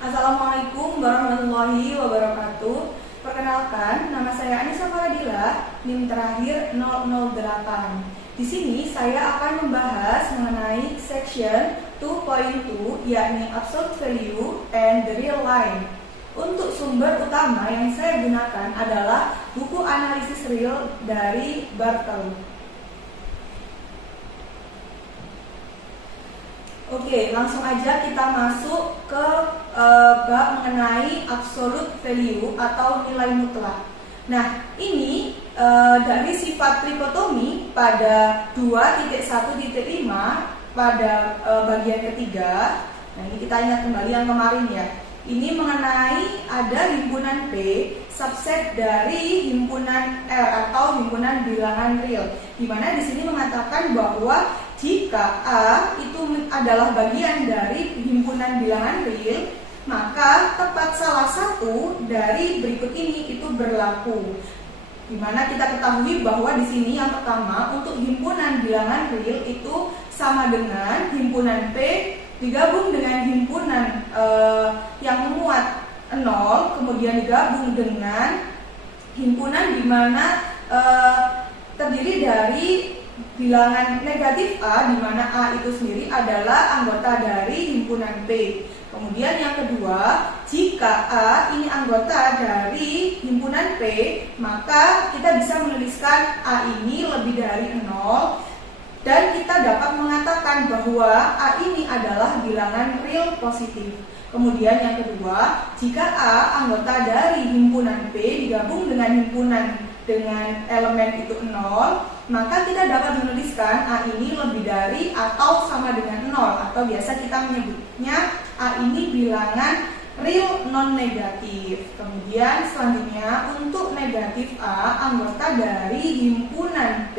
Assalamualaikum warahmatullahi wabarakatuh. Perkenalkan, nama saya Anissa Faradila, NIM terakhir 008. Di sini saya akan membahas mengenai section 2.2, yakni absolute value and the real line. Untuk sumber utama yang saya gunakan adalah buku analisis real dari Bartel. Oke, langsung aja kita masuk ke bab mengenai absolute value atau nilai mutlak. Nah, ini dari sifat trikotomi pada 2.1.5 pada bagian ketiga. Nah, ini kita ingat kembali yang kemarin ya. Ini mengenai ada himpunan P subset dari himpunan R atau himpunan bilangan real. Di mana di sini mengatakan bahwa jika A itu adalah bagian dari himpunan bilangan real, maka tepat salah satu dari berikut ini itu berlaku. Di mana kita ketahui bahwa di sini yang pertama untuk himpunan bilangan real itu sama dengan himpunan P digabung dengan himpunan yang memuat 0, kemudian digabung dengan himpunan di mana terdiri dari bilangan negatif A, di mana A itu sendiri adalah anggota dari himpunan P. Kemudian yang kedua, jika A ini anggota dari himpunan P, maka kita bisa menuliskan A ini lebih dari 0, dan kita dapat mengatakan bahwa A ini adalah bilangan real positif. Kemudian yang kedua, jika A anggota dari himpunan P digabung dengan himpunan dengan elemen itu 0, maka kita dapat menuliskan A ini lebih dari atau sama dengan 0, atau biasa kita menyebutnya A ini bilangan real non-negatif. Kemudian selanjutnya untuk negatif A anggota dari himpunan P,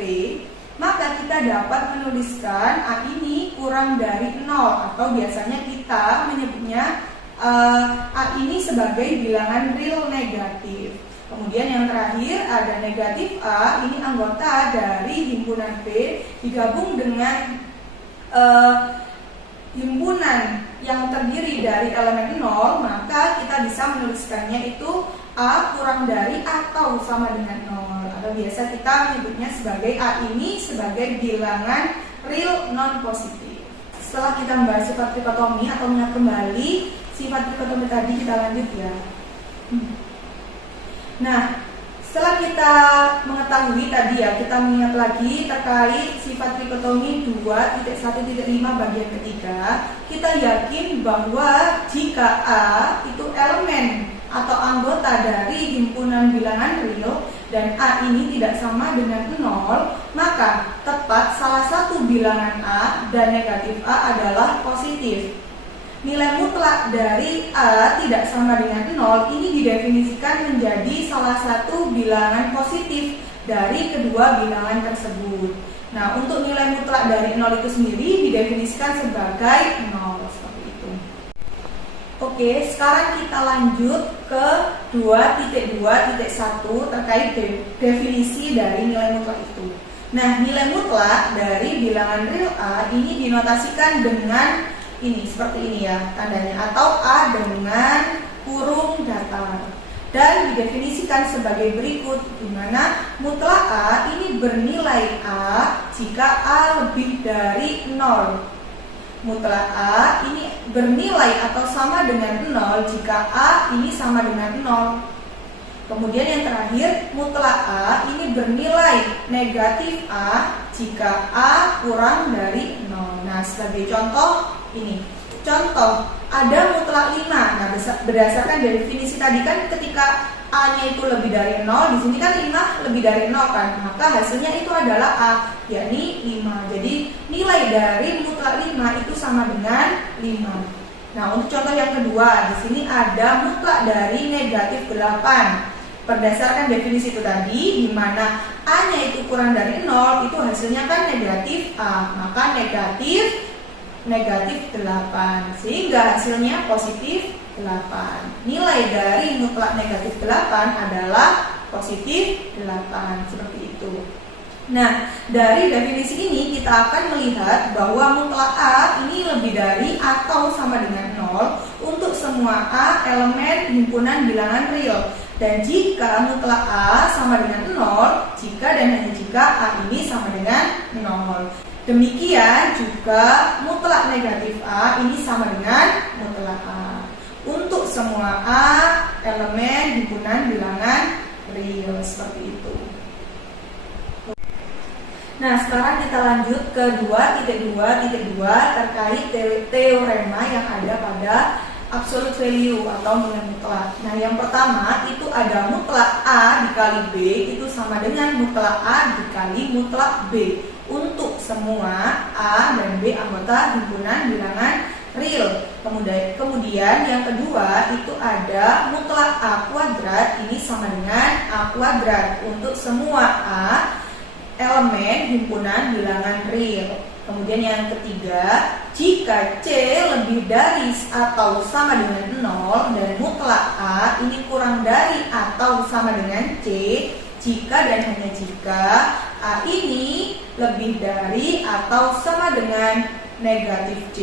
maka kita dapat menuliskan A ini kurang dari 0, atau biasanya kita menyebutnya A ini sebagai bilangan real negatif. Kemudian yang terakhir ada negatif A, ini anggota dari himpunan P digabung dengan himpunan yang terdiri dari elemen 0, maka kita bisa menuliskannya itu A kurang dari atau sama dengan 0, atau biasa kita menyebutnya sebagai A ini sebagai bilangan real non-positif. Setelah kita membahas sifat trikotomi atau mengingat kembali sifat trikotomi tadi, kita lanjut ya. Nah, setelah kita mengetahui tadi ya, kita mengingat lagi terkait sifat trikotomi 2.1.5 bagian ketiga, kita yakin bahwa jika A itu elemen atau anggota dari himpunan bilangan real dan A ini tidak sama dengan 0, maka tepat salah satu bilangan A dan negatif A adalah positif. Nilai mutlak dari A tidak sama dengan 0 ini didefinisikan menjadi salah satu bilangan positif dari kedua bilangan tersebut. Nah, untuk nilai mutlak dari 0 itu sendiri didefinisikan sebagai 0, seperti itu. Oke, sekarang kita lanjut ke 2.2.1 terkait definisi dari nilai mutlak itu. Nah, nilai mutlak dari bilangan real A ini dinotasikan dengan ini, seperti ini ya tandanya, atau A dengan kurung datar, dan didefinisikan sebagai berikut, di mana mutlak A ini bernilai A jika A lebih dari 0. Mutlak A ini bernilai atau sama dengan 0 jika A ini sama dengan 0. Kemudian yang terakhir, mutlak A ini bernilai negatif A jika A kurang dari 0. Nah, sebagai contoh ini, contoh ada mutlak 5. Nah, berdasarkan definisi tadi kan ketika A-nya itu lebih dari 0, di sini kan 5 lebih dari 0 kan, maka hasilnya itu adalah A, yakni 5. Jadi nilai dari mutlak 5 itu sama dengan 5. Nah, untuk contoh yang kedua, di sini ada mutlak dari negatif 8. Berdasarkan definisi itu tadi, di mana A-nya itu kurang dari 0, itu hasilnya kan negatif A, maka negatif 8, sehingga hasilnya positif 8. Nilai dari mutlak negatif 8 adalah positif 8, seperti itu. Nah, dari definisi ini kita akan melihat bahwa mutlak A ini lebih dari atau sama dengan 0 untuk semua A elemen himpunan bilangan real. Dan jika mutlak A sama dengan 0, jika dan hanya jika A ini sama dengan 0. Demikian juga mutlak negatif A ini sama dengan mutlak A. Untuk semua A elemen himpunan bilangan real, seperti itu. Nah, sekarang kita lanjut ke 2.2.2 terkait teorema yang ada pada absolute value atau nilai mutlak. Nah, yang pertama itu ada mutlak A dikali B itu sama dengan mutlak A dikali mutlak B untuk semua A dan B anggota himpunan bilangan real. Kemudian yang kedua itu ada mutlak A kuadrat ini sama dengan A kuadrat untuk semua A elemen himpunan bilangan real. Kemudian yang ketiga, jika C lebih dari atau sama dengan 0 dan mutlak A ini kurang dari atau sama dengan C, jika dan hanya jika A ini lebih dari atau sama dengan negatif C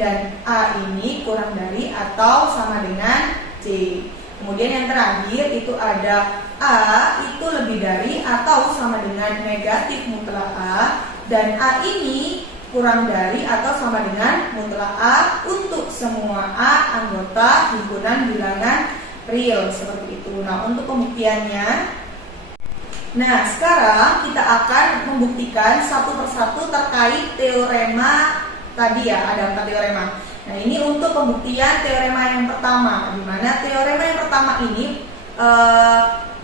dan A ini kurang dari atau sama dengan C. Kemudian yang terakhir itu ada A itu lebih dari atau sama dengan negatif mutlak A dan A ini kurang dari atau sama dengan mutlak A untuk semua A anggota himpunan bilangan real, seperti itu. Nah, untuk pembuktiannya, nah sekarang kita akan membuktikan satu persatu terkait teorema tadi ya, ada 4 teorema. Nah, ini untuk pembuktian teorema yang pertama, di mana teorema yang pertama ini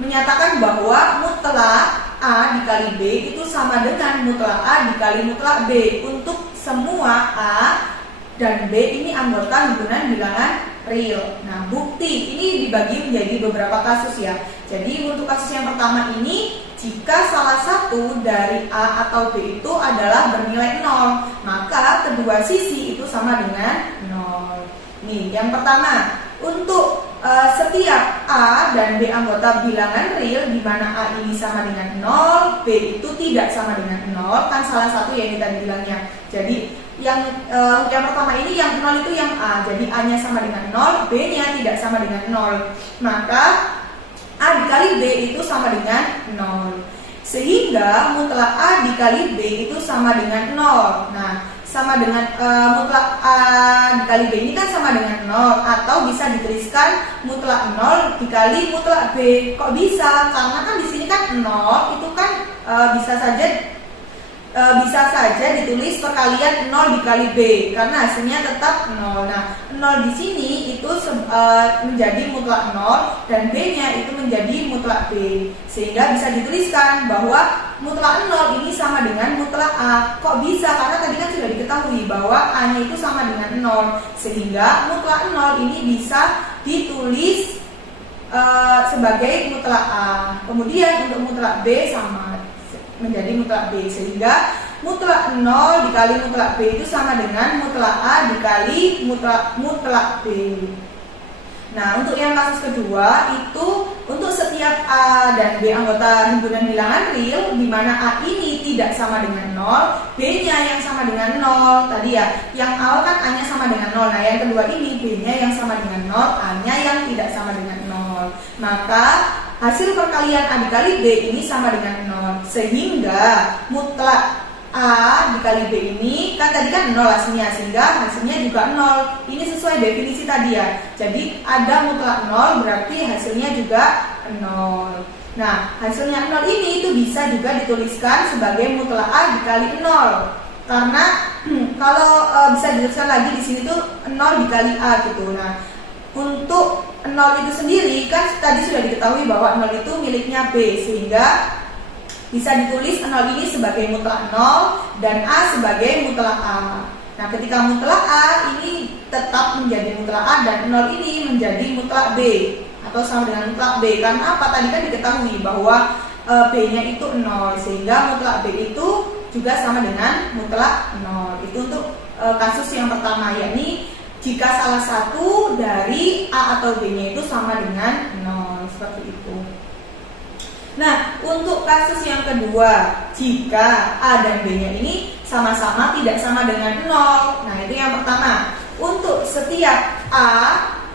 menyatakan bahwa mutlak A dikali B itu sama dengan mutlak A dikali mutlak B untuk semua A dan B ini anggota himpunan bilangan real. Nah, bukti ini dibagi menjadi beberapa kasus ya. Jadi untuk kasus yang pertama ini, jika salah satu dari A atau B itu adalah bernilai 0, maka kedua sisi itu sama dengan 0. Nih, yang pertama, untuk setiap A dan B anggota bilangan real di mana A ini sama dengan 0, B itu tidak sama dengan 0, kan salah satu yang kita bilangnya. Jadi yang pertama ini yang 0 itu yang A, jadi A-nya sama dengan 0, B-nya tidak sama dengan 0. Maka A dikali B itu sama dengan 0. Sehingga mutlak A dikali B itu sama dengan 0. Nah, sama dengan mutlak A dikali B ini kan sama dengan 0, atau bisa dituliskan mutlak 0 dikali mutlak B. Kok bisa? Karena kan di sini kan 0 itu kan bisa saja ditulis perkalian 0 dikali B karena hasilnya tetap 0. Nah, 0 di sini itu menjadi mutlak 0 dan B-nya itu menjadi mutlak B. Sehingga bisa dituliskan bahwa mutlak 0 ini sama dengan mutlak A. Kok bisa? Karena tadi kan sudah diketahui bahwa A-nya itu sama dengan 0. Sehingga mutlak 0 ini bisa ditulis sebagai mutlak A. Kemudian untuk mutlak B sama menjadi mutlak B, sehingga mutlak 0 dikali mutlak B itu sama dengan mutlak A dikali mutlak B. Nah, untuk yang kasus kedua itu untuk setiap A dan B anggota himpunan bilangan real di mana A ini tidak sama dengan 0, B-nya yang sama dengan 0. Tadi ya, yang awal kan A-nya sama dengan 0. Nah, yang kedua ini B-nya yang sama dengan 0, A-nya yang tidak sama dengan 0. Maka hasil perkalian A dikali B ini sama dengan 0, sehingga mutlak A dikali B ini kan tadi kan 0 hasilnya, sehingga hasilnya juga 0. Ini sesuai definisi tadi ya. Jadi ada mutlak 0 berarti hasilnya juga 0. Nah, hasilnya 0 ini itu bisa juga dituliskan sebagai mutlak A dikali 0. Karena kalau bisa dituliskan lagi di sini tuh 0 dikali A gitu. Nah, untuk 0 itu sendiri kan tadi sudah diketahui bahwa 0 itu miliknya B, sehingga bisa ditulis 0 ini sebagai mutlak 0 dan A sebagai mutlak A. Nah, ketika mutlak A ini tetap menjadi mutlak A dan 0 ini menjadi mutlak B atau sama dengan mutlak B. Karena apa? Tadi kan diketahui bahwa B-nya itu 0, sehingga mutlak B itu juga sama dengan mutlak 0. Itu untuk kasus yang pertama, yakni jika salah satu dari A atau B-nya itu sama dengan 0, seperti itu. Nah, untuk kasus yang kedua, jika A dan B-nya ini sama-sama tidak sama dengan 0. Nah, itu yang pertama. Untuk setiap A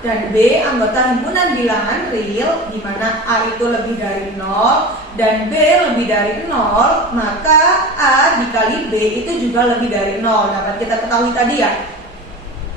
dan B anggota himpunan bilangan real, di mana A itu lebih dari 0 dan B lebih dari 0, maka A dikali B itu juga lebih dari 0. Dapat kita ketahui tadi ya,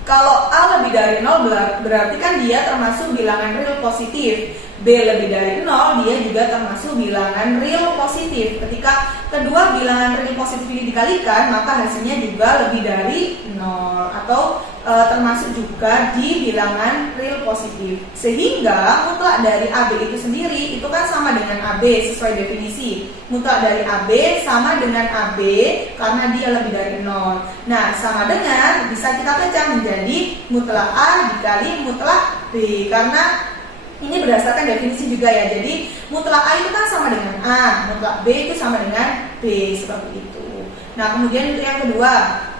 kalau A lebih dari 0 berarti kan dia termasuk bilangan real positif. B lebih dari 0, dia juga termasuk bilangan real positif. Ketika kedua bilangan real positif ini dikalikan, maka hasilnya juga lebih dari 0 atau termasuk juga di bilangan real positif. Sehingga mutlak dari AB itu sendiri itu kan sama dengan AB sesuai definisi. Mutlak dari AB sama dengan AB karena dia lebih dari 0. Nah, sama dengan bisa kita pecah menjadi mutlak A dikali mutlak B, karena ini berdasarkan definisi juga ya. Jadi mutlak A itu kan sama dengan A, mutlak B itu sama dengan B, seperti itu. Nah, kemudian untuk yang kedua,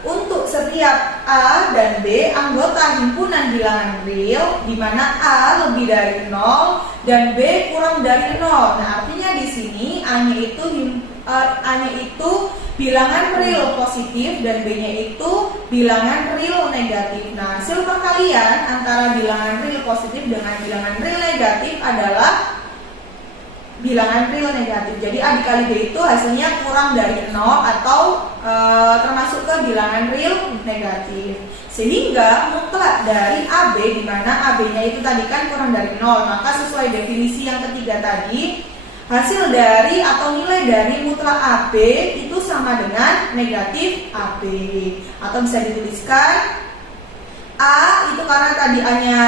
untuk setiap A dan B anggota himpunan bilangan real, di mana A lebih dari 0 dan B kurang dari 0. Nah, artinya di sini A-nya itu bilangan real positif dan B-nya itu bilangan real negatif. Nah, hasil perkalian antara bilangan real positif dengan bilangan real negatif adalah bilangan real negatif. Jadi A dikali B itu hasilnya kurang dari 0 atau termasuk ke bilangan real negatif. Sehingga mutlak dari AB, di mana AB-nya itu tadi kan kurang dari 0, maka sesuai definisi yang ketiga tadi, hasil dari atau nilai dari mutlak AB itu sama dengan negatif AB. Atau bisa dituliskan A itu karena tadi A-nya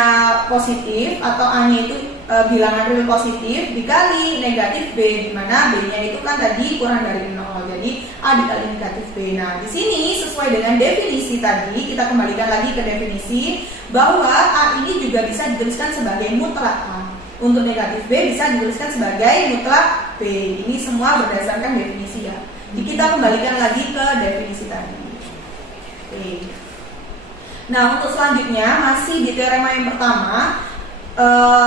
positif atau A-nya itu bilangan real positif dikali negatif B, di mana B-nya itu kan tadi kurang dari 0. Jadi A dikali negatif B. Nah, di sini sesuai dengan definisi tadi, kita kembalikan lagi ke definisi bahwa A ini juga bisa dituliskan sebagai mutlak A. Untuk negatif B bisa dituliskan sebagai mutlak B. Ini semua berdasarkan definisi ya. Jadi kita kembalikan lagi ke definisi tadi. Oke. Nah, untuk selanjutnya masih di teorema yang pertama,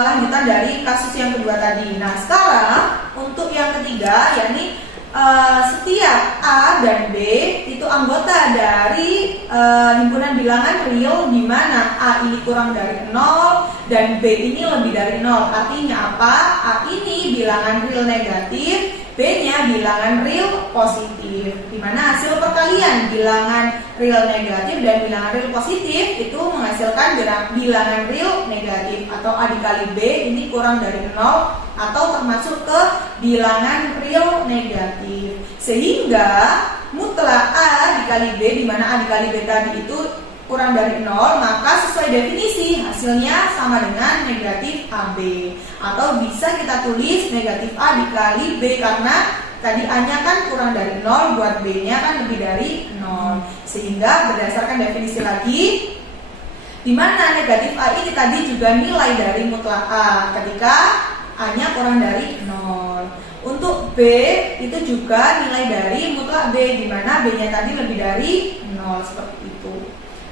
lanjutan dari kasus yang kedua tadi. Nah, sekarang untuk yang ketiga, yakni setiap A dan B itu anggota dari himpunan bilangan real, di mana A ini kurang dari 0 dan B ini lebih dari 0. Artinya apa? A ini bilangan real negatif, B-nya bilangan real positif, di mana hasil perkalian bilangan real negatif dan bilangan real positif itu menghasilkan bilangan real negatif, atau A dikali B ini kurang dari 0 atau termasuk ke bilangan real negatif. Sehingga mutlak A dikali B, di mana A dikali B tadi itu kurang dari 0, maka sesuai definisi hasilnya sama dengan negatif AB. Atau bisa kita tulis negatif A dikali B, karena tadi A-nya kan kurang dari 0, buat B-nya kan lebih dari 0. Sehingga berdasarkan definisi lagi, di mana negatif A ini tadi juga nilai dari mutlak A ketika A-nya kurang dari 0. Untuk B itu juga nilai dari mutlak B, di mana B-nya tadi lebih dari 0, seperti itu.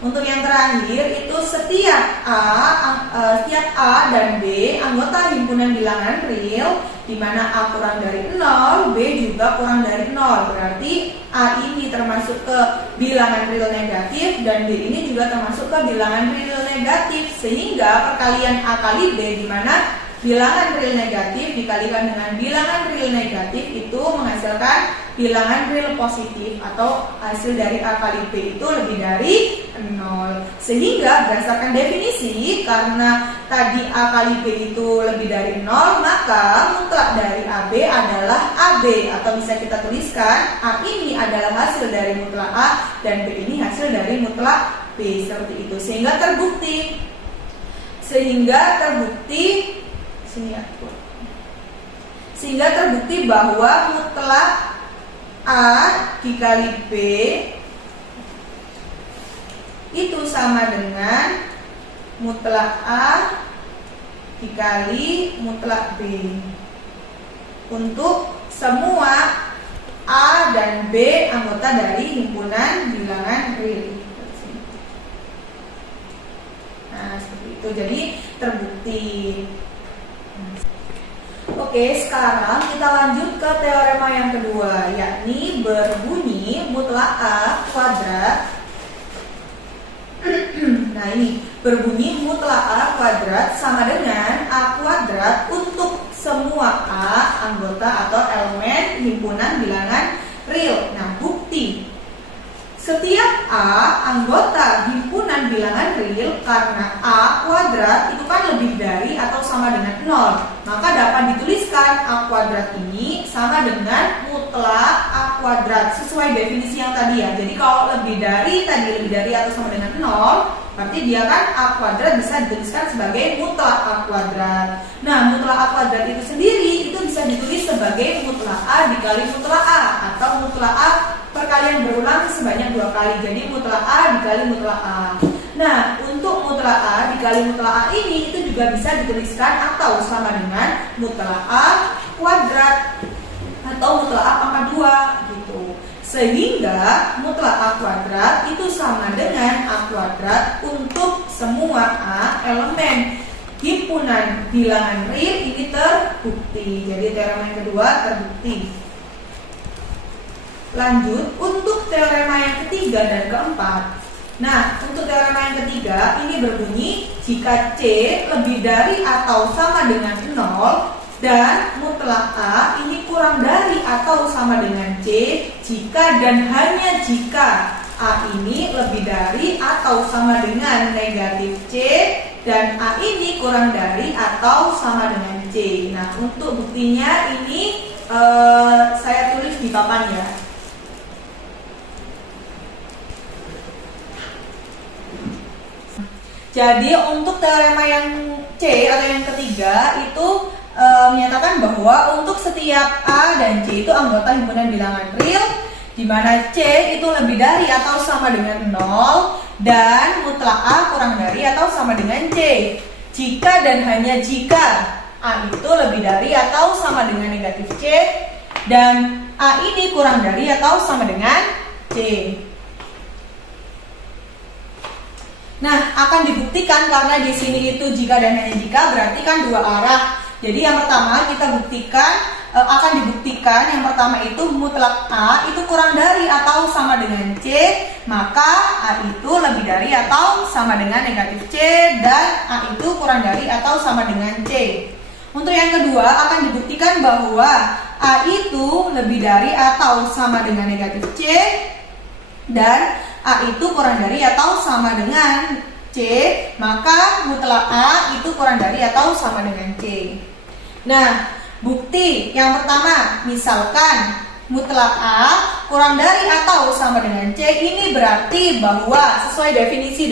Untuk yang terakhir itu setiap A dan B anggota himpunan bilangan real, di mana A kurang dari 0, B juga kurang dari 0. Berarti A ini termasuk ke bilangan real negatif dan B ini juga termasuk ke bilangan real negatif. Sehingga perkalian A kali B, di mana bilangan real negatif dikalikan dengan bilangan real negatif itu menghasilkan bilangan real positif, atau hasil dari A kali B itu lebih dari 0. Sehingga berdasarkan definisi, karena tadi A kali B itu lebih dari 0, maka mutlak dari AB adalah AB, atau bisa kita tuliskan A ini adalah hasil dari mutlak A dan B ini hasil dari mutlak B, seperti itu. Sehingga terbukti bahwa mutlak A dikali B itu sama dengan mutlak A dikali mutlak B untuk semua A dan B anggota dari himpunan bilangan real. Nah, seperti itu. Jadi terbukti. Oke, sekarang kita lanjut ke teorema yang kedua, yakni berbunyi mutlak A kuadrat. Nah, ini berbunyi mutlak A kuadrat sama dengan A kuadrat untuk semua A anggota atau elemen himpunan bilangan real. Nah, bukti setiap A anggota himpunan bilangan real karena A kuadrat itu kan lebih dari atau sama dengan 0, maka dapat dituliskan A kuadrat ini sama dengan mutlak A kuadrat sesuai definisi yang tadi ya. Jadi kalau lebih dari atau sama dengan 0, berarti dia kan A kuadrat bisa dituliskan sebagai mutlak A kuadrat. Nah, mutlak A kuadrat itu sendiri itu bisa ditulis sebagai mutlak A dikali mutlak A atau mutlak A perkalian berulang sebanyak 2 kali. Jadi mutlak A dikali mutlak A. Nah, untuk mutlak A dikali mutlak A ini itu juga bisa dituliskan atau sama dengan mutlak A kuadrat atau mutlak A pangkat 2 gitu. Sehingga mutlak A kuadrat itu sama dengan A kuadrat untuk semua A elemen himpunan bilangan real ini terbukti. Jadi teorema yang kedua terbukti. Lanjut untuk teorema yang ketiga dan keempat. Nah, untuk teorema yang ketiga ini berbunyi jika C lebih dari atau sama dengan 0 dan mutlak A ini kurang dari atau sama dengan C jika dan hanya jika A ini lebih dari atau sama dengan negatif C dan A ini kurang dari atau sama dengan C. Nah, untuk buktinya ini saya tulis di papan ya. Jadi untuk teorema yang C atau yang ketiga itu menyatakan bahwa untuk setiap A dan C itu anggota himpunan bilangan real di mana C itu lebih dari atau sama dengan 0 dan mutlak A kurang dari atau sama dengan C jika dan hanya jika A itu lebih dari atau sama dengan negatif C dan A ini kurang dari atau sama dengan C. Nah, akan dibuktikan karena di sini itu jika dan hanya jika berarti kan dua arah. Jadi yang pertama kita buktikan akan dibuktikan yang pertama itu mutlak A itu kurang dari atau sama dengan C, maka A itu lebih dari atau sama dengan negatif C dan A itu kurang dari atau sama dengan C. Untuk yang kedua akan dibuktikan bahwa A itu lebih dari atau sama dengan negatif C dan A itu kurang dari atau sama dengan C, maka mutlak A itu kurang dari atau sama dengan C. Nah, bukti yang pertama, misalkan mutlak A kurang dari atau sama dengan C, ini berarti bahwa sesuai definisi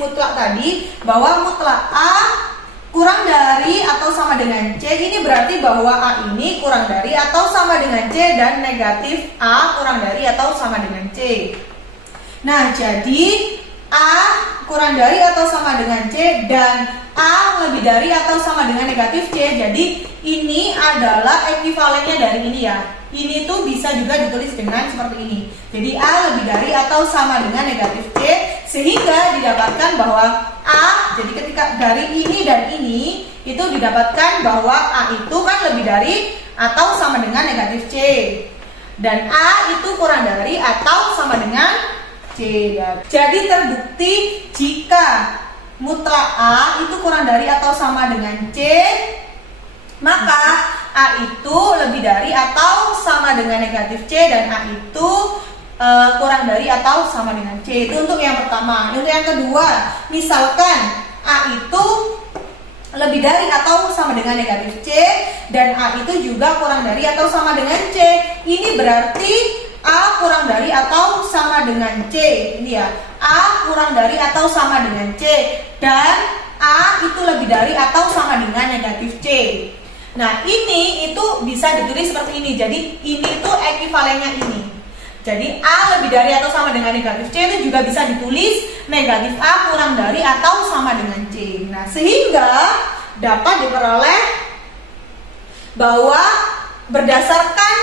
mutlak tadi, bahwa mutlak A kurang dari atau sama dengan C, ini berarti bahwa A ini kurang dari atau sama dengan C dan negatif A kurang dari atau sama dengan C. Nah, jadi A kurang dari atau sama dengan C dan A lebih dari atau sama dengan negatif C. Jadi ini adalah ekuivalennya dari ini ya. Ini tuh bisa juga ditulis dengan seperti ini. Jadi A lebih dari atau sama dengan negatif C, sehingga didapatkan bahwa A, jadi ketika dari ini dan ini itu didapatkan bahwa A itu kan lebih dari atau sama dengan negatif C dan A itu kurang dari atau sama dengan C. Jadi terbukti jika mutlak A itu kurang dari atau sama dengan C, maka A itu lebih dari atau sama dengan negatif C dan A itu kurang dari atau sama dengan C. Itu untuk yang pertama. Untuk yang kedua, misalkan A itu lebih dari atau sama dengan negatif C dan A itu juga kurang dari atau sama dengan C. Ini berarti A kurang dari atau sama dengan C. Ini ya, A kurang dari atau sama dengan C dan A itu lebih dari atau sama dengan negatif C. Nah, ini itu bisa ditulis seperti ini. Jadi ini tuh ekuivalennya ini. Jadi A lebih dari atau sama dengan negatif C itu juga bisa ditulis negatif A kurang dari atau sama dengan C. Nah, sehingga dapat diperoleh bahwa berdasarkan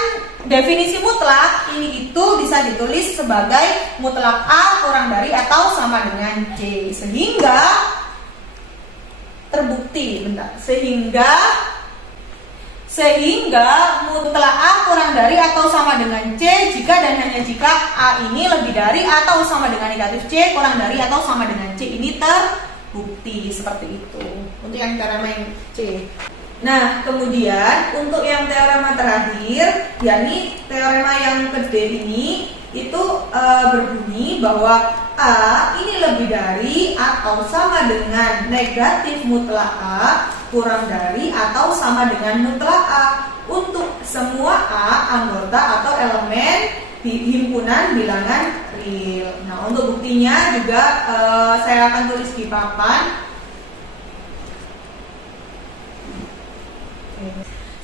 definisi mutlak ini itu bisa ditulis sebagai mutlak A kurang dari atau sama dengan C. Sehingga terbukti, Sehingga mutlak A kurang dari atau sama dengan C jika dan hanya jika A ini lebih dari atau sama dengan negatif C kurang dari atau sama dengan C. Ini terbukti seperti itu untuk yang teorema yang C. Nah, kemudian untuk yang teorema terakhir, yakni teorema yang ke D ini, itu berbunyi bahwa A ini lebih dari atau sama dengan negatif mutlak A kurang dari atau sama dengan mutlak A untuk semua A anggota atau elemen di himpunan bilangan real. Nah, untuk buktinya juga saya akan tulis di papan.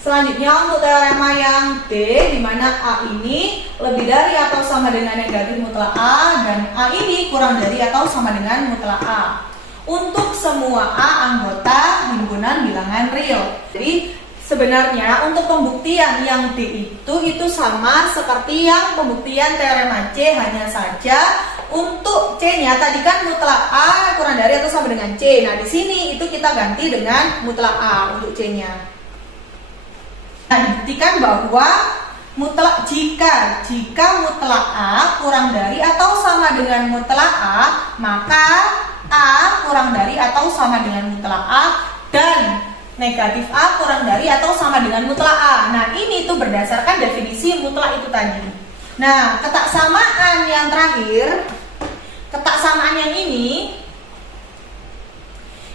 Selanjutnya untuk teorema yang D, di mana A ini lebih dari atau sama dengan negatif mutlak A dan A ini kurang dari atau sama dengan mutlak A untuk semua A anggota himpunan bilangan real. Jadi sebenarnya untuk pembuktian yang D itu sama seperti yang pembuktian teorema C, hanya saja untuk C-nya tadi kan mutlak A kurang dari atau sama dengan C. Nah, di sini itu kita ganti dengan mutlak A untuk C-nya. Nah, dibuktikan bahwa jika mutlak A kurang dari atau sama dengan mutlak A, maka A kurang dari atau sama dengan mutlak A dan negatif A kurang dari atau sama dengan mutlak A. Nah, ini tuh berdasarkan definisi mutlak itu tadi. Nah, ketaksamaan yang terakhir, ketaksamaan yang ini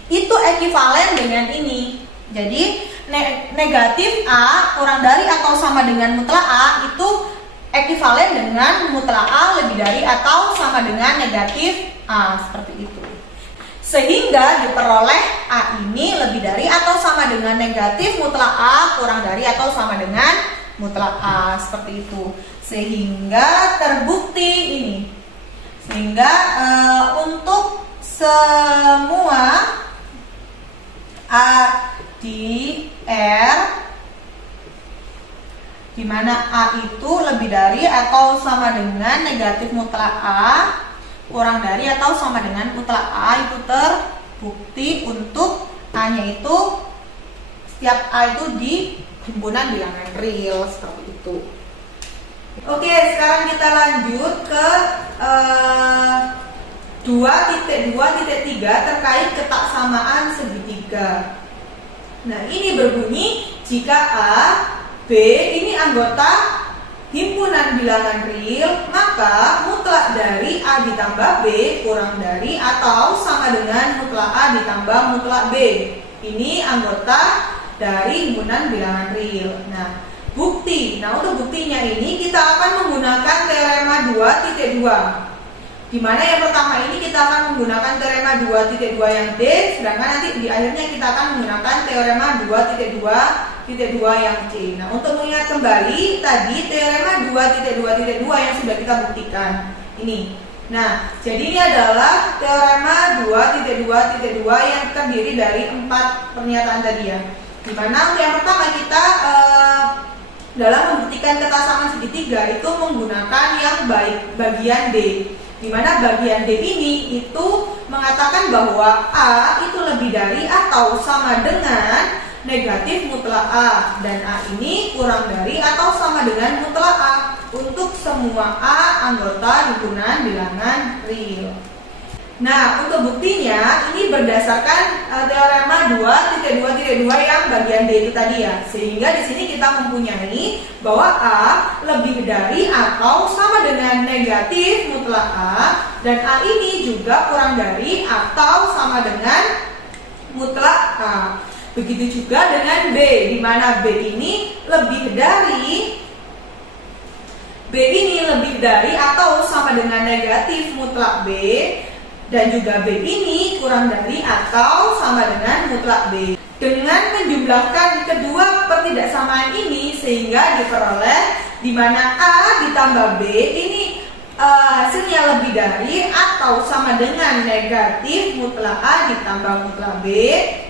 itu ekivalen dengan ini. Jadi negatif A kurang dari atau sama dengan mutlak A itu ekivalen dengan mutlak A lebih dari atau sama dengan negatif A, seperti itu. Sehingga diperoleh A ini lebih dari atau sama dengan negatif mutlak A kurang dari atau sama dengan mutlak A, seperti itu. Sehingga terbukti ini. Sehingga untuk semua A di R di mana A itu lebih dari atau sama dengan negatif mutlak A kurang dari atau sama dengan mutlak A itu terbukti untuk A-nya itu setiap A itu di himpunan bilangan real, seperti itu. Oke, sekarang kita lanjut ke 2.2.3 terkait ketaksamaan segitiga. Nah, ini berbunyi jika A, B ini anggota himpunan bilangan real, maka mutlak dari A ditambah B kurang dari atau sama dengan mutlak A ditambah mutlak B. Ini anggota dari himpunan bilangan real. Nah, bukti. Nah, untuk buktinya ini kita akan menggunakan teorema 2.2. Di mana yang pertama ini kita akan menggunakan teorema 2.2 yang D, sedangkan nanti di akhirnya kita akan menggunakan teorema 2.2 yang C. Nah, untuk mengingat kembali tadi teorema 2.2 yang sudah kita buktikan ini. Nah, jadi ini adalah teorema 2.2 yang terdiri dari 4 pernyataan tadi ya. Di mana untuk yang pertama kita dalam membuktikan ketaksamaan segitiga itu menggunakan yang bagian D. Di mana bagian D ini itu mengatakan bahwa A itu lebih dari atau sama dengan negatif mutlak A dan A ini kurang dari atau sama dengan mutlak A untuk semua A anggota himpunan bilangan real. Nah, untuk buktinya ini berdasarkan teorema 2.2 yang bagian D itu tadi ya. Sehingga di sini kita mempunyai bahwa A lebih dari atau sama dengan negatif mutlak A dan A ini juga kurang dari atau sama dengan mutlak A. Begitu juga dengan B, di mana B ini lebih dari atau sama dengan negatif mutlak B dan juga B ini kurang dari atau sama dengan mutlak B. Dengan menjumlahkan kedua pertidaksamaan ini sehingga diperoleh di mana A ditambah B ini hasilnya lebih dari atau sama dengan negatif mutlak A ditambah mutlak B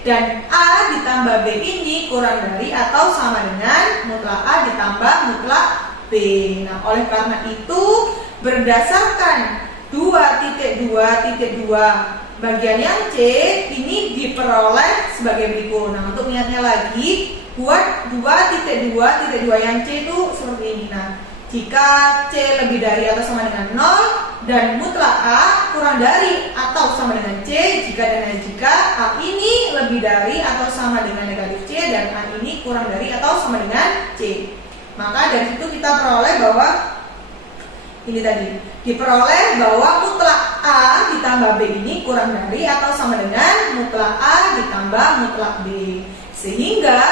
dan A ditambah B ini kurang dari atau sama dengan mutlak A ditambah mutlak B. Nah, oleh karena itu berdasarkan 2.2 bagian yang C ini diperoleh sebagai berikut. Nah, untuk ingatnya lagi buat 2.2 yang C itu seperti ini. Nah, jika C lebih dari atau sama dengan 0 dan mutlak A kurang dari atau sama dengan C, jika dan jika A ini lebih dari atau sama dengan negatif C dan A ini kurang dari atau sama dengan C, maka dari situ kita peroleh bahwa ini tadi diperoleh bahwa mutlak A ditambah B ini kurang dari atau sama dengan mutlak A ditambah mutlak B, sehingga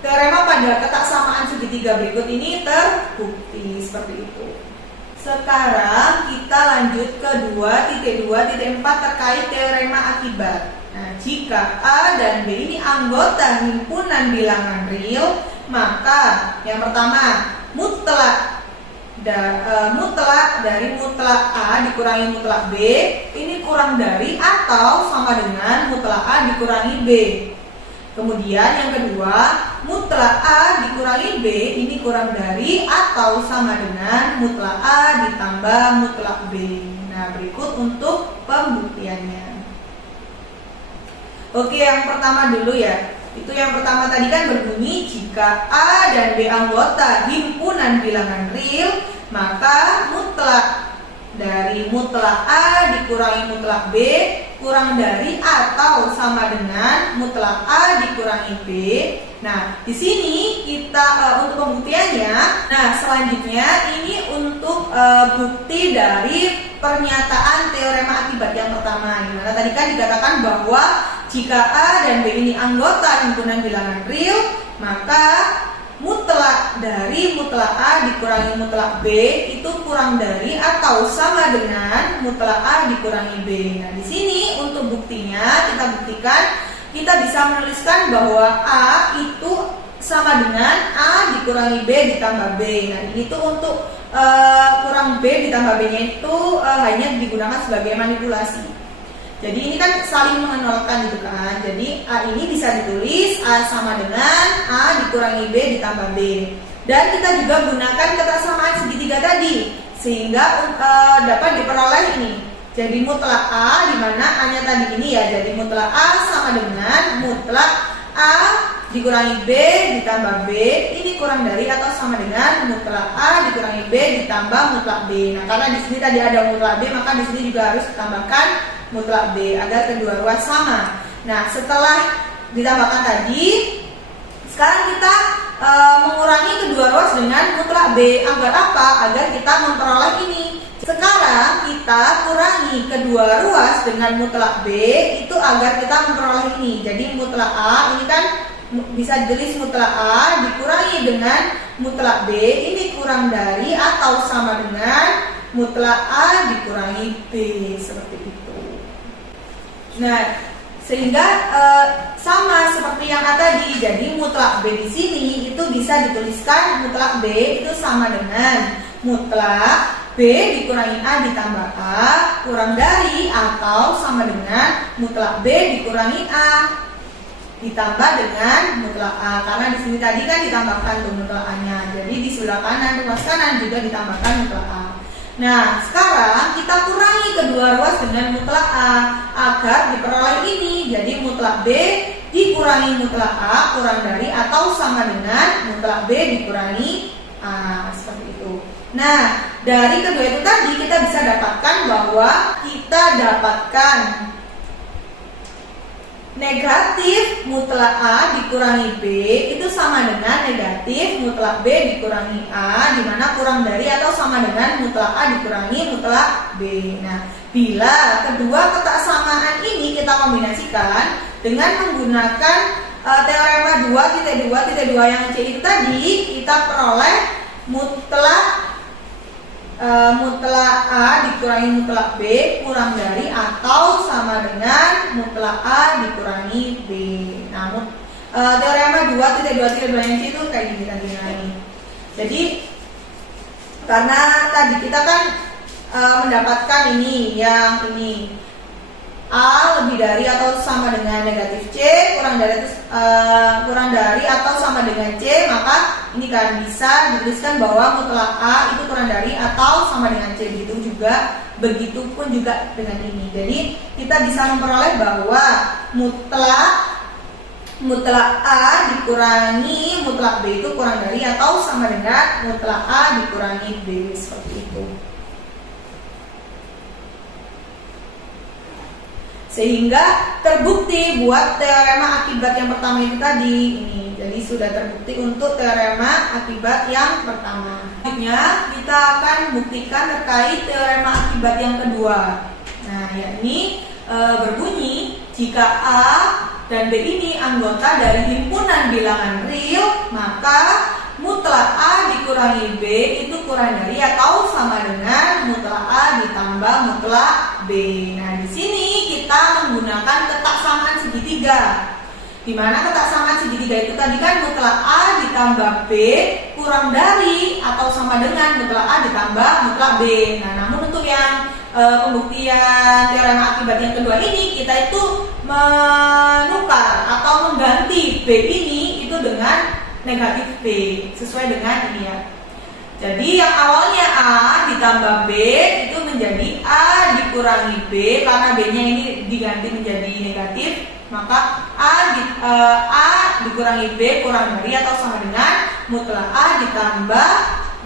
teorema pada ketaksamaan segitiga berikut ini terbukti seperti itu. Sekarang kita lanjut ke 2.2.4 terkait teorema akibat. Nah, jika A dan B ini anggota himpunan bilangan real, maka yang pertama mutlak dari mutlak A dikurangi mutlak B ini kurang dari atau sama dengan mutlak A dikurangi B. Kemudian yang kedua, mutlak A dikurangi B ini kurang dari atau sama dengan mutlak A ditambah mutlak B. Nah, berikut untuk pembuktiannya. Oke, yang pertama dulu ya. Itu yang pertama tadi kan berbunyi jika A dan B anggota himpunan bilangan real, maka mutlak dari mutlak A dikurangi mutlak B kurang dari atau sama dengan mutlak A dikurangi B. Nah, di sini kita untuk pembuktiannya. Nah, selanjutnya ini untuk bukti dari pernyataan teorema akibat yang pertama. Dimana tadi kan dikatakan bahwa jika A dan B ini anggota himpunan bilangan real, maka mutlak dari mutlak A dikurangi mutlak B itu kurang dari atau sama dengan mutlak A dikurangi B. Nah, di sini untuk buktinya kita buktikan, kita bisa menuliskan bahwa A itu sama dengan A dikurangi B ditambah B. Nah, ini tuh untuk kurang B ditambah B-nya itu hanya digunakan sebagai manipulasi. Jadi ini kan saling mengenalkan gitu kan. Jadi A ini bisa ditulis A sama dengan A dikurangi B ditambah B. Dan kita juga gunakan ketaksamaan segitiga tadi sehingga dapat diperoleh ini. Jadi mutlak A di mana A-nya tadi ini ya. Jadi mutlak A sama dengan mutlak A dikurangi B ditambah B ini kurang dari atau sama dengan mutlak A dikurangi B ditambah mutlak B. Nah, karena di sini tadi ada mutlak B, maka di sini juga harus ditambahkan mutlak B agar kedua ruas sama. Nah, setelah ditambahkan tadi, sekarang kita mengurangi kedua ruas dengan mutlak B. Agar apa? Agar kita memperoleh ini. Sekarang kita kurangi kedua ruas dengan mutlak B itu agar kita memperoleh ini. Jadi mutlak A ini kan bisa ditulis mutlak A dikurangi dengan mutlak B ini kurang dari atau sama dengan mutlak A dikurangi B, seperti itu. Nah, sehingga sama seperti yang tadi. Jadi mutlak B di sini itu bisa dituliskan mutlak B itu sama dengan mutlak B dikurangi A ditambah A kurang dari atau sama dengan mutlak B dikurangi A ditambah dengan mutlak A. Karena di sini tadi kan ditambahkan tuh mutlak A-nya. Jadi di sebelah kanan, ruas kanan juga ditambahkan mutlak A. Nah, sekarang kita kurangi kedua ruas dengan mutlak A agar diperoleh ini. Jadi mutlak B dikurangi mutlak A kurang dari atau sama dengan mutlak B dikurangi A, seperti itu. Nah, dari kedua itu tadi kita bisa dapatkan bahwa kita dapatkan negatif mutlak A dikurangi B itu sama dengan negatif mutlak B dikurangi A, di mana kurang dari atau sama dengan mutlak A dikurangi mutlak B. Nah, bila kedua ketaksamaan ini kita kombinasikan dengan menggunakan teorema 2.2.2 yang C itu tadi, kita peroleh mutlak A dikurangi mutlak B kurang dari atau sama dengan mutlak A dikurangi B. Namun teorema 2.2.2 yang C itu kayak gini tadi. Jadi karena tadi kita kan mendapatkan ini yang ini A lebih dari atau sama dengan negatif C kurang dari atau sama dengan C, maka ini kan bisa dituliskan bahwa mutlak A itu kurang dari atau sama dengan C. Begitupun juga dengan ini. Jadi kita bisa memperoleh bahwa mutlak mutlak A dikurangi mutlak B itu kurang dari atau sama dengan mutlak A dikurangi B, seperti itu. Sehingga terbukti buat teorema akibat yang pertama itu tadi ini. Jadi sudah terbukti untuk teorema akibat yang pertama. Selanjutnya kita akan buktikan terkait teorema akibat yang kedua. Nah, yakni berbunyi jika A dan B ini anggota dari himpunan bilangan real, maka mutlak A dikurangi B itu kurang dari atau sama dengan mutlak A ditambah mutlak B. Nah, di sini kita menggunakan ketaksamaan segitiga. Di mana ketaksamaan segitiga itu tadi kan mutlak A ditambah B kurang dari atau sama dengan mutlak A ditambah mutlak B. Nah, namun untuk yang pembuktian teorema akibat yang kedua ini, kita itu menukar atau mengganti B ini itu dengan negatif B sesuai dengan ini ya. Jadi yang awalnya A ditambah B itu menjadi A dikurangi B, karena B-nya ini diganti menjadi negatif, maka A dikurangi B kurang dari atau sama dengan mutlak A ditambah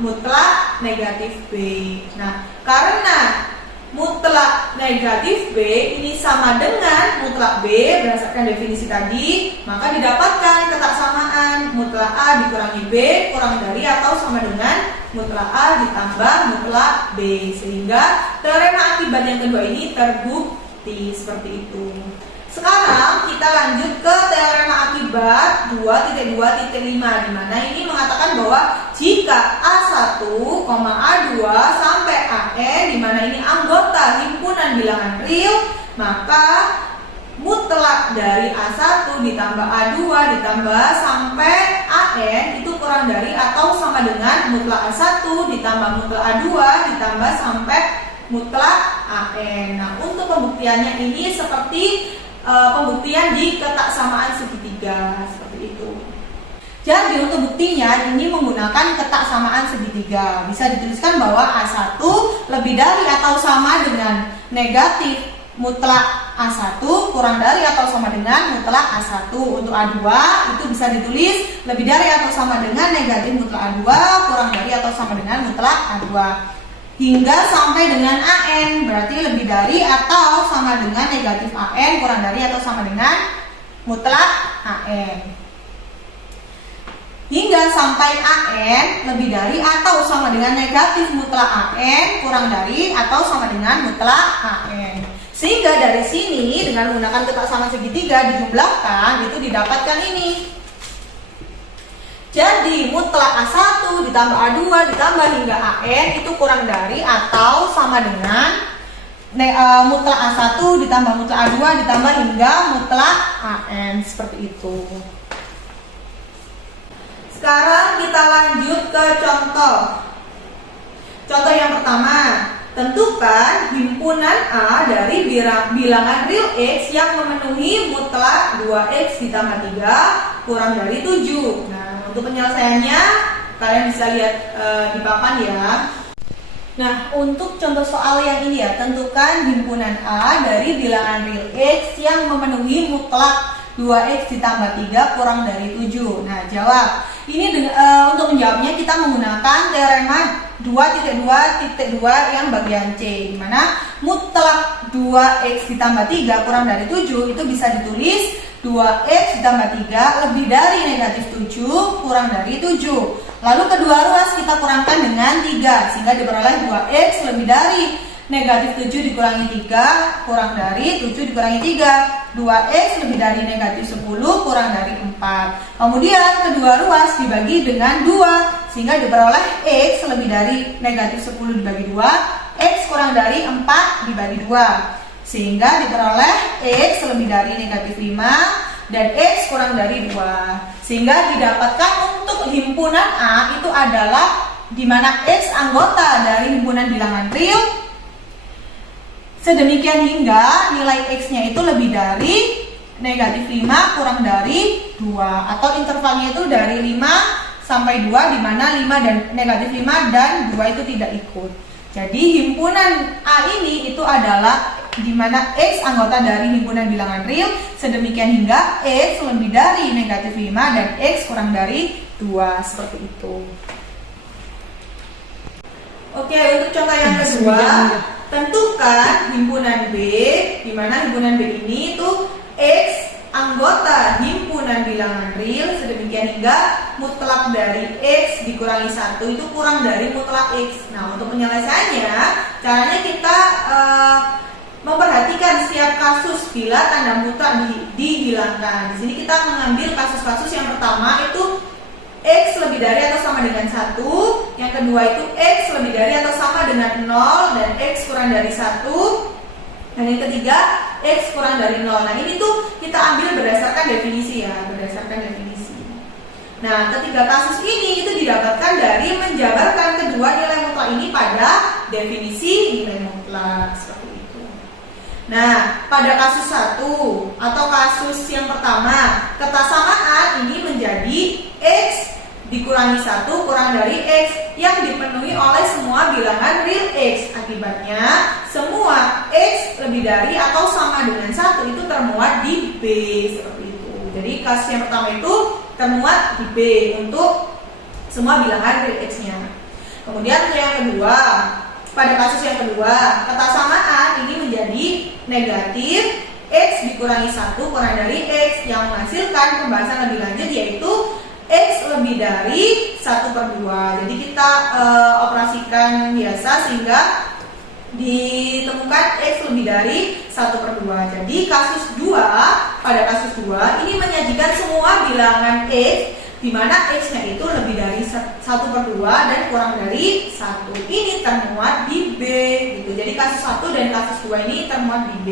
mutlak negatif B. Nah, karena mutlak negatif B ini sama dengan mutlak B berdasarkan definisi tadi, maka didapatkan ketaksamaan mutlak A dikurangi B kurang dari atau sama dengan mutlak A ditambah mutlak B, sehingga teorema akibat yang kedua ini terbukti seperti itu. Sekarang kita lanjut ke teorema akibat 2.2.5, di mana ini mengatakan bahwa jika A1, A2 sampai AN, di mana ini anggota himpunan bilangan real, maka mutlak dari A1 ditambah A2 ditambah sampai AN itu kurang dari atau sama dengan mutlak A1 ditambah mutlak A2 ditambah sampai mutlak AN. Nah, untuk pembuktiannya ini seperti pembuktian di ketaksamaan segitiga, seperti itu. Jadi untuk buktinya ini menggunakan ketaksamaan segitiga. Bisa dituliskan bahwa A1 lebih dari atau sama dengan negatif mutlak A1 kurang dari atau sama dengan mutlak A1. Untuk A2 itu bisa ditulis lebih dari atau sama dengan negatif mutlak A2 kurang dari atau sama dengan mutlak A2. Hingga sampai dengan AN, berarti lebih dari atau sama dengan negatif AN kurang dari atau sama dengan mutlak AN. Hingga sampai AN lebih dari atau sama dengan negatif mutlak AN kurang dari atau sama dengan mutlak AN. Sehingga dari sini dengan menggunakan ketaksamaan segitiga dijumlahkan, itu didapatkan ini. Jadi mutlak A1 ditambah A2 ditambah hingga AN itu kurang dari atau sama dengan mutlak A1 ditambah mutlak A2 ditambah hingga mutlak AN, seperti itu. Sekarang kita lanjut ke contoh. Contoh yang pertama, tentukan himpunan A dari bilangan real X yang memenuhi mutlak 2X ditambah 3 kurang dari 7. Nah, untuk penyelesaiannya kalian bisa lihat di papan ya. Nah, untuk contoh soal yang ini ya, tentukan himpunan A dari bilangan real X yang memenuhi mutlak 2X ditambah 3 kurang dari 7. Nah, jawab. Ini untuk menjawabnya kita menggunakan teorema 2.2.2 yang bagian C, di mana mutlak 2X ditambah 3 kurang dari 7 itu bisa ditulis 2X ditambah 3 lebih dari negatif 7 kurang dari 7. Lalu kedua ruas kita kurangkan dengan 3, sehingga diperoleh 2X lebih dari negatif 7 dikurangi 3 kurang dari 7 dikurangi 3. 2X lebih dari negatif 10 kurang dari 4. Kemudian kedua ruas dibagi dengan 2, sehingga diperoleh X lebih dari negatif 10 dibagi 2, X kurang dari 4 dibagi 2. Sehingga diperoleh X lebih dari negatif 5 dan X kurang dari 2. Sehingga didapatkan untuk himpunan A itu adalah di mana X anggota dari himpunan bilangan real, sedemikian hingga nilai X-nya itu lebih dari negatif 5 kurang dari 2, atau intervalnya itu dari 5 sampai 2, di mana 5 dan negatif 5 dan 2 itu tidak ikut. Jadi himpunan A ini itu adalah di mana X anggota dari himpunan bilangan real sedemikian hingga X lebih dari negatif 5 dan X kurang dari 2, seperti itu. Oke, untuk contoh yang kedua, tentukan himpunan B, di mana himpunan B ini itu X anggota himpunan bilangan real sedemikian hingga mutlak dari X dikurangi 1 itu kurang dari mutlak X. Nah, untuk penyelesaiannya, caranya kita memperhatikan setiap kasus bila tanda mutlak dihilangkan. Di sini kita mengambil kasus-kasus yang pertama itu X lebih dari atau sama dengan 1, yang kedua itu X lebih dari atau sama dengan 0 dan X kurang dari 1, dan yang ketiga X kurang dari 0. Nah, ini tuh kita ambil berdasarkan definisi ya, berdasarkan definisi. Nah, ketiga kasus ini itu didapatkan dari menjabarkan kedua nilai mutlak ini pada definisi nilai mutlak, seperti itu. Nah, pada kasus 1 atau kasus yang pertama, kesamaan ini menjadi X dikurangi 1 kurang dari X yang dipenuhi oleh semua bilangan real X. Akibatnya, semua X lebih dari atau sama dengan 1 itu termuat di B, seperti itu. Jadi kasus yang pertama itu termuat di B untuk semua bilangan real X-nya. Kemudian untuk yang kedua, pada kasus yang kedua, kesamaan ini menjadi negatif X dikurangi 1 kurang dari X yang menghasilkan pembahasan lebih lanjut yaitu X lebih dari 1/2. Jadi kita operasikan biasa sehingga ditemukan X lebih dari 1/2. Jadi kasus 2, pada kasus 2 ini menyajikan semua bilangan X di mana X-nya itu lebih dari 1/2 dan kurang dari 1. Ini termuat di B gitu. Jadi kasus 1 dan kasus 2 ini termuat di B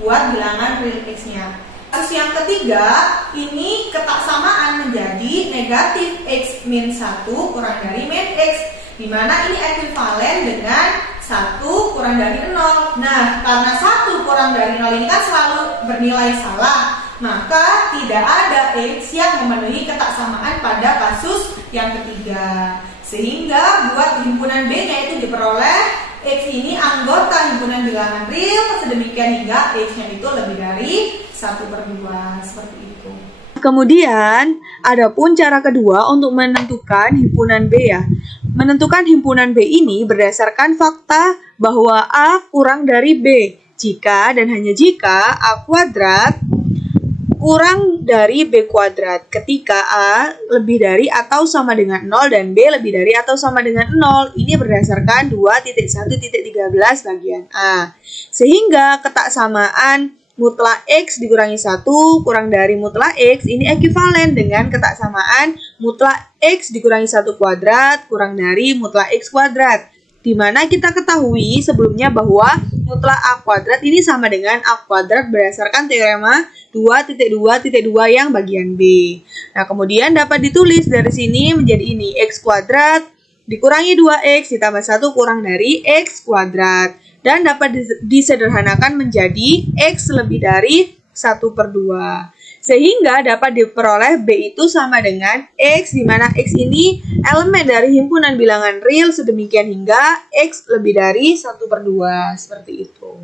buat bilangan real X-nya. Kasus yang ketiga, ini ketaksamaan menjadi negatif X min 1 kurang dari min X, di mana ini ekuivalen dengan 1 kurang dari 0. Nah, karena 1 kurang dari 0 ini kan selalu bernilai salah, maka tidak ada X yang memenuhi ketaksamaan pada kasus yang ketiga. Sehingga buat himpunan B-nya itu diperoleh X ini anggota himpunan bilangan real sedemikian hingga X-nya itu lebih dari 1/2, seperti itu. Kemudian, ada pun cara kedua untuk menentukan himpunan B ya. Menentukan himpunan B ini berdasarkan fakta bahwa A kurang dari B jika dan hanya jika A kuadrat kurang dari B kuadrat ketika A lebih dari atau sama dengan 0 dan B lebih dari atau sama dengan 0. Ini berdasarkan 2.1.13 bagian A. Sehingga ketaksamaan mutlak X dikurangi 1 kurang dari mutlak X ini ekuivalen dengan ketaksamaan mutlak X dikurangi 1 kuadrat kurang dari mutlak X kuadrat. Di mana kita ketahui sebelumnya bahwa mutlak A kuadrat ini sama dengan A kuadrat berdasarkan teorema 2.2.2 yang bagian B. Nah, kemudian dapat ditulis dari sini menjadi ini X kuadrat dikurangi 2X ditambah 1 kurang dari X kuadrat. Dan dapat disederhanakan menjadi X lebih dari 1/2. Sehingga dapat diperoleh B itu sama dengan X, di mana X ini elemen dari himpunan bilangan real sedemikian hingga X lebih dari 1/2, seperti itu.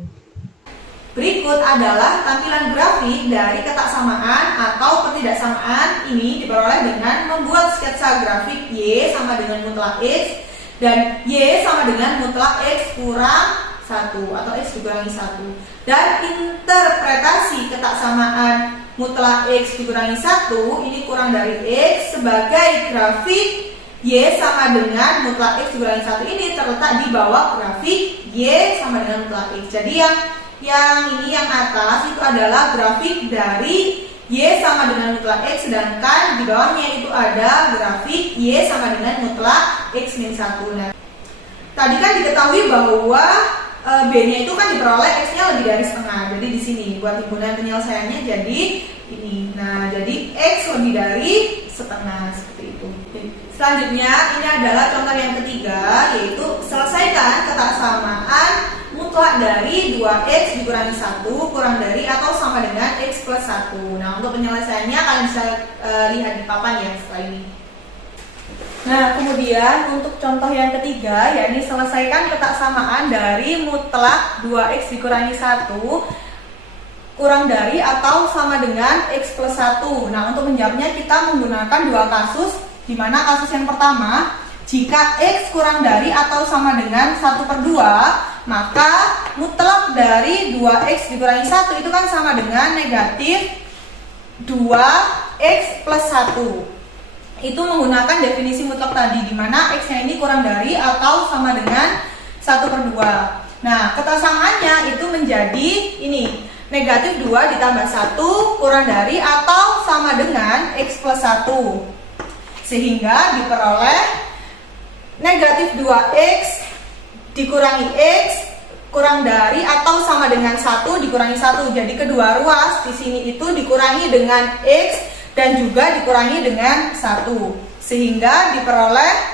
Berikut adalah tampilan grafik dari ketaksamaan atau ketidaksamaan ini diperoleh dengan membuat sketsa grafik Y sama dengan mutlak X dan Y sama dengan mutlak X kurang 1 atau X dikurangi 1. Dan interpretasi ketaksamaan mutlak X dikurangi 1 ini kurang dari X sebagai grafik Y sama dengan mutlak X dikurangi 1 ini terletak di bawah grafik Y sama dengan mutlak X. Jadi yang atas itu adalah grafik dari Y sama dengan mutlak X, sedangkan di bawahnya itu ada grafik Y sama dengan mutlak X min 1. Nah, tadi kan diketahui bahwa B-nya itu kan diperoleh X-nya lebih dari setengah. Jadi di sini buat himpunan penyelesaiannya jadi ini. Nah, jadi X lebih dari setengah, seperti itu. Selanjutnya ini adalah contoh yang ketiga, yaitu selesaikan ketaksamaan mutlak dari 2X dikurangi 1 kurang dari atau sama dengan X plus 1. Nah, untuk penyelesaiannya kalian bisa lihat di papan ya setelah ini. Nah, kemudian untuk contoh yang ketiga, yakni selesaikan ketaksamaan dari mutlak 2x dikurangi 1 kurang dari atau sama dengan x plus 1. Nah, untuk menjawabnya kita menggunakan dua kasus, di mana kasus yang pertama, jika x kurang dari atau sama dengan 1/2, maka mutlak dari 2x dikurangi 1 itu kan sama dengan negatif 2x plus 1. Itu menggunakan definisi mutlak tadi, di mana x-nya ini kurang dari atau sama dengan 1/2. Nah, ketaksamaannya itu menjadi ini, negatif 2 ditambah 1 kurang dari atau sama dengan x plus 1. Sehingga diperoleh negatif 2x dikurangi x kurang dari atau sama dengan 1 dikurangi 1. Jadi kedua ruas di sini itu dikurangi dengan x dan juga dikurangi dengan 1, sehingga diperoleh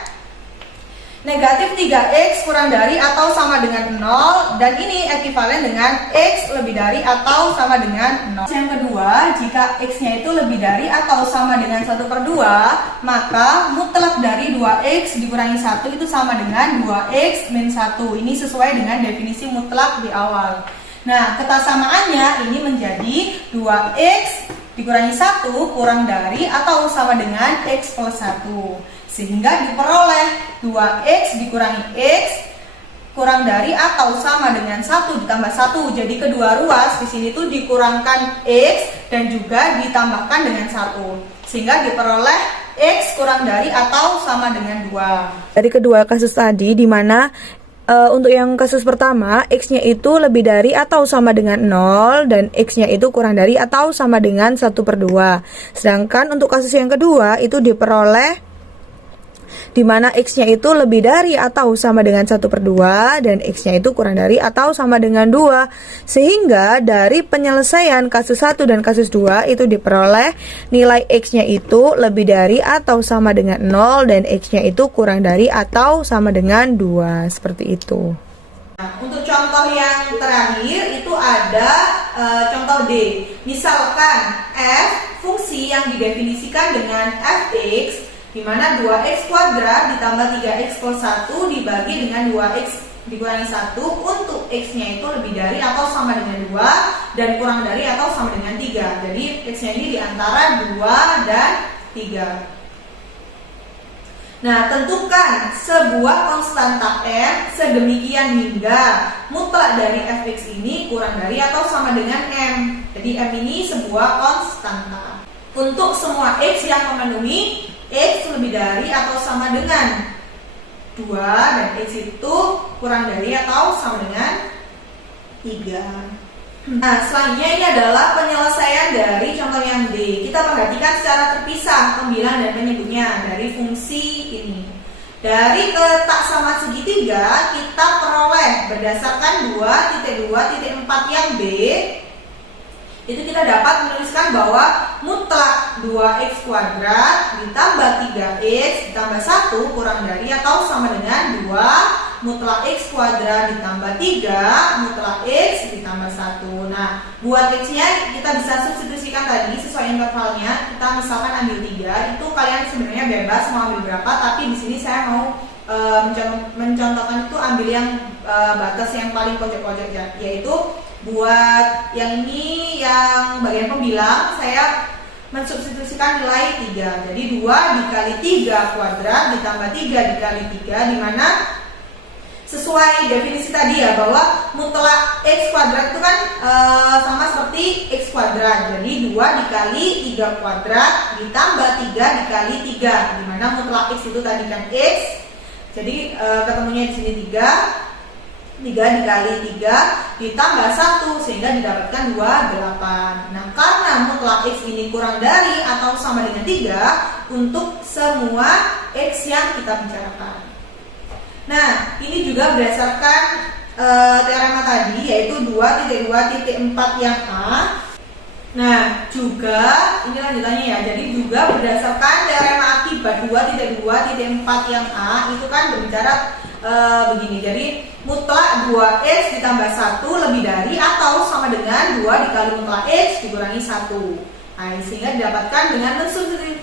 negatif 3x kurang dari atau sama dengan 0, dan ini ekivalen dengan x lebih dari atau sama dengan 0. Yang kedua, jika x-nya itu lebih dari atau sama dengan 1/2, maka mutlak dari 2x dikurangi 1 itu sama dengan 2x min 1. Ini sesuai dengan definisi mutlak di awal. Nah, ketaksamaannya ini menjadi 2x dikurangi 1 kurang dari atau sama dengan x plus 1. Sehingga diperoleh 2x dikurangi x kurang dari atau sama dengan 1 ditambah 1. Jadi kedua ruas di sini tuh dikurangkan x dan juga ditambahkan dengan 1. Sehingga diperoleh x kurang dari atau sama dengan 2. Dari kedua kasus tadi, di mana untuk yang kasus pertama, x-nya itu lebih dari atau sama dengan 0 dan x-nya itu kurang dari atau sama dengan 1/2. Sedangkan untuk kasus yang kedua itu diperoleh di mana x-nya itu lebih dari atau sama dengan 1/2 dan x-nya itu kurang dari atau sama dengan 2. Sehingga dari penyelesaian kasus 1 dan kasus 2 itu diperoleh nilai x-nya itu lebih dari atau sama dengan 0 dan x-nya itu kurang dari atau sama dengan 2. Seperti itu. Nah, untuk contoh yang terakhir itu ada contoh D. Misalkan f fungsi yang didefinisikan dengan fx, di mana 2x kuadrat ditambah 3x plus 1 dibagi dengan 2x dikurangi 1 untuk x-nya itu lebih dari atau sama dengan 2 dan kurang dari atau sama dengan 3. Jadi x-nya ini diantara 2 dan 3. Nah, tentukan sebuah konstanta m sedemikian hingga mutlak dari fx ini kurang dari atau sama dengan m. Jadi m ini sebuah konstanta. Untuk semua x yang memenuhi x lebih dari atau sama dengan 2 dan x itu kurang dari atau sama dengan 3. Nah, selanjutnya ini adalah penyelesaian dari contoh yang D. Kita perhatikan secara terpisah pembilang dan penyebutnya dari fungsi ini. Dari ketaksamaan segitiga kita peroleh berdasarkan 2.2.4 yang B, itu kita dapat menuliskan bahwa mutlak 2x kuadrat ditambah 3x ditambah 1 kurang dari atau sama dengan 2 mutlak x kuadrat ditambah 3 mutlak x ditambah 1. Nah, buat x-nya kita bisa substitusikan tadi sesuai intervalnya. Kita misalkan ambil 3, itu kalian sebenarnya bebas mau ambil berapa, tapi di sini saya mau mencontohkan itu ambil yang batas yang paling pojok-pojok, yaitu buat yang ini, yang bagian pembilang, saya mensubstitusikan nilai 3. Jadi 2 dikali 3 kuadrat ditambah 3 dikali 3, dimana sesuai definisi tadi ya, bahwa mutlak x kuadrat itu kan sama seperti x kuadrat. Jadi 2 dikali 3 kuadrat ditambah 3 dikali 3, dimana mutlak x itu tadi kan x. Jadi ketemunya di sini 3 dikali 3 ditambah 1 sehingga didapatkan 28. Nah, karena mutlak x ini kurang dari atau sama dengan 3 untuk semua x yang kita bicarakan. Nah, ini juga berdasarkan teorema tadi, yaitu 2.2.4 yang A. Nah, juga ini lanjutannya ya. Jadi juga berdasarkan teorema akibat 2.2.4 yang A, itu kan berbicara begini. Jadi mutlak 2x ditambah 1 lebih dari atau sama dengan 2 dikali mutlak x dikurangi 1. Nah, sehingga didapatkan dengan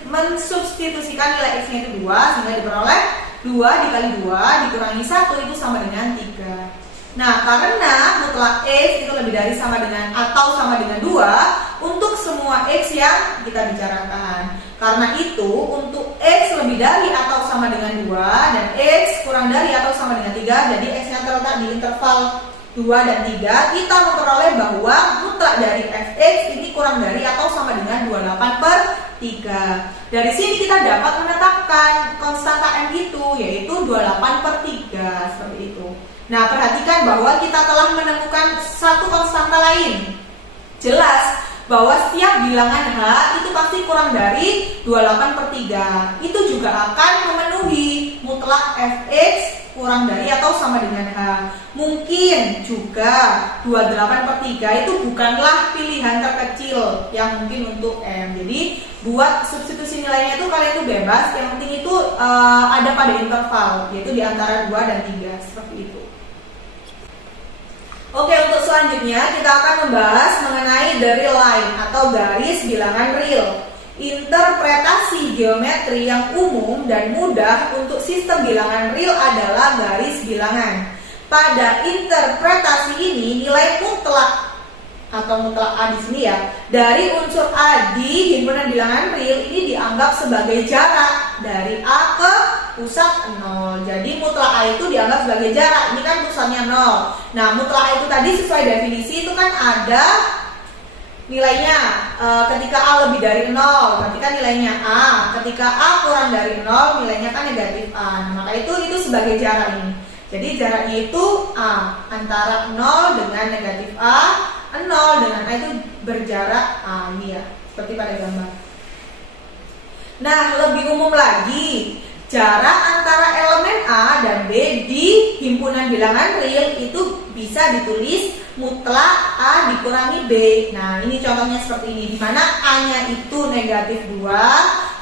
mensubstitusikan nilai x-nya itu 2, sehingga diperoleh 2 dikali 2 dikurangi 1 itu sama dengan 3. Nah, karena mutlak x itu lebih dari sama dengan atau sama dengan 2 untuk semua x yang kita bicarakan. Karena itu, untuk x lebih dari atau sama dengan 2 dan x kurang dari atau sama dengan 3, jadi x-nya terletak di interval 2 dan 3, kita memperoleh bahwa mutlak dari fx ini kurang dari atau sama dengan 28/3. Dari sini kita dapat menetapkan konstanta m itu, yaitu 28/3, seperti itu. Nah, perhatikan bahwa kita telah menemukan satu konstanta lain. Jelas bahwa setiap bilangan h itu pasti kurang dari 28/3. Itu juga akan memenuhi mutlak fx kurang dari atau sama dengan h. Mungkin juga 28/3 itu bukanlah pilihan terkecil yang mungkin untuk m. Jadi buat substitusi nilainya itu kalian itu bebas. Yang penting itu ada pada interval, yaitu di antara 2 dan 3, seperti itu. Oke, untuk selanjutnya kita akan membahas mengenai the real line atau garis bilangan real. Interpretasi geometri yang umum dan mudah untuk sistem bilangan real adalah garis bilangan. Pada interpretasi ini nilai mutlak atau mutlak A di sini ya, dari unsur A di himpunan bilangan real ini dianggap sebagai jarak dari A ke pusat 0. Jadi mutlak A itu dianggap sebagai jarak. Ini kan pusatnya 0. Nah, mutlak A itu tadi sesuai definisi itu kan ada nilainya. Ketika A lebih dari 0, berarti kan nilainya A. Ketika A kurang dari 0, nilainya kan negatif A. Nah, maka itu sebagai jarak ini. Jadi jaraknya itu A antara 0 dengan negatif A. 0 dengan A itu berjarak A, ini ya, seperti pada gambar. Nah, lebih umum lagi, jarak antara elemen A dan B di himpunan bilangan real itu bisa ditulis mutlak A dikurangi B. Nah, ini contohnya seperti ini, di mana A-nya itu negatif 2,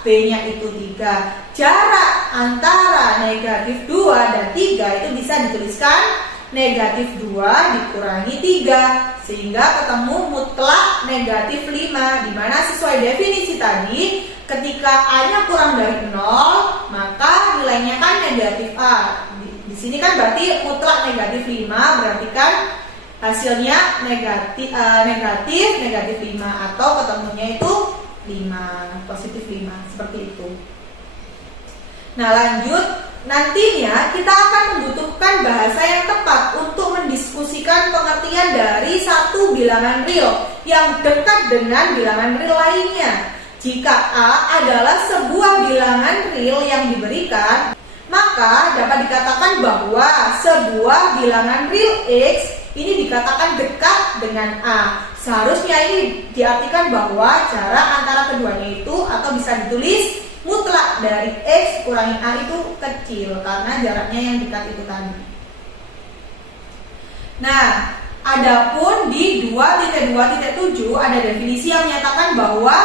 B-nya itu 3. Jarak antara negatif 2 dan 3 itu bisa dituliskan negatif 2 dikurangi 3, sehingga ketemu mutlak negatif 5, di mana sesuai definisi tadi, ketika A-nya kurang dari 0, maka nilainya kan negatif A. Di sini kan berarti mutlak negatif 5, berarti kan hasilnya negatif 5, atau ketemunya itu 5, positif 5, seperti itu. Nah, lanjut. Nantinya kita akan membutuhkan bahasa yang tepat untuk mendiskusikan pengertian dari satu bilangan real yang dekat dengan bilangan real lainnya. Jika A adalah sebuah bilangan real yang diberikan, maka dapat dikatakan bahwa sebuah bilangan real X ini dikatakan dekat dengan A. Seharusnya ini diartikan bahwa jarak antara keduanya itu, atau bisa ditulis mutlak dari X kurangi A itu kecil, karena jaraknya yang dekat itu tadi. Nah, adapun di 2.2.7 ada definisi yang menyatakan bahwa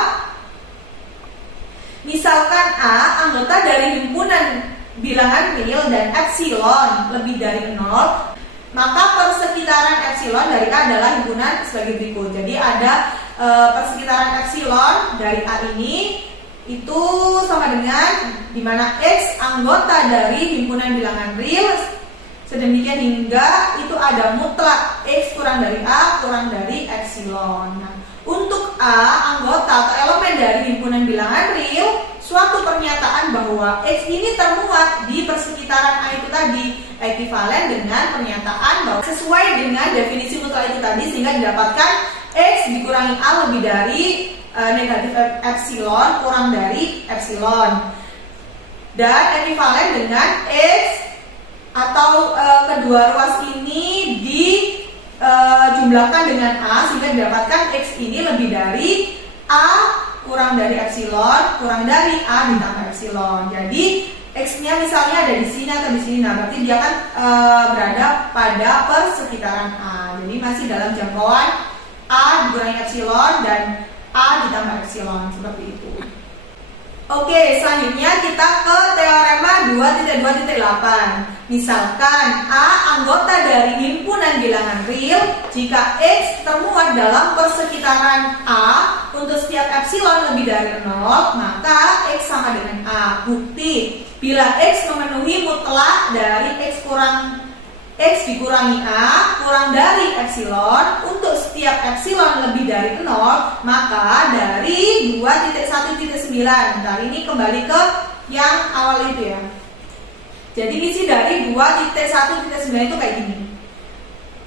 misalkan A anggota dari himpunan bilangan real dan epsilon lebih dari 0, maka persekitaran epsilon dari A adalah himpunan sebagai berikut. Jadi ada persekitaran epsilon dari A ini itu sama dengan dimana X anggota dari himpunan bilangan real, sedemikian hingga itu ada mutlak X kurang dari A kurang dari epsilon. Nah, untuk A anggota atau elemen dari himpunan bilangan real, suatu pernyataan bahwa X ini termuat di persekitaran A itu tadi ekivalen dengan pernyataan bahwa sesuai dengan definisi mutlak itu tadi, sehingga didapatkan X dikurangi A lebih dari negatif epsilon kurang dari epsilon, dan ekivalen dengan X atau kedua ruas ini dijumlahkan dengan A, sehingga didapatkan X ini lebih dari A kurang dari epsilon kurang dari A ditambah epsilon. Jadi X-nya misalnya ada di sini atau di sini, nah berarti dia akan berada pada persekitaran A. Jadi masih dalam jangkauan A dikurangi epsilon dan A ditambah epsilon, seperti itu. Oke, selanjutnya kita ke teorema 2.2.8. Misalkan A anggota dari himpunan bilangan real jika X termuat dalam persekitaran A untuk setiap epsilon lebih dari 0, maka X sama dengan A. Bukti, bila X memenuhi mutlak dari X dikurangi A kurang dari epsilon untuk setiap epsilon lebih dari 0, maka dari 2.1.9. Nah, ini kembali ke yang awal itu ya. Jadi isi dari 2.1.9 itu kayak gini.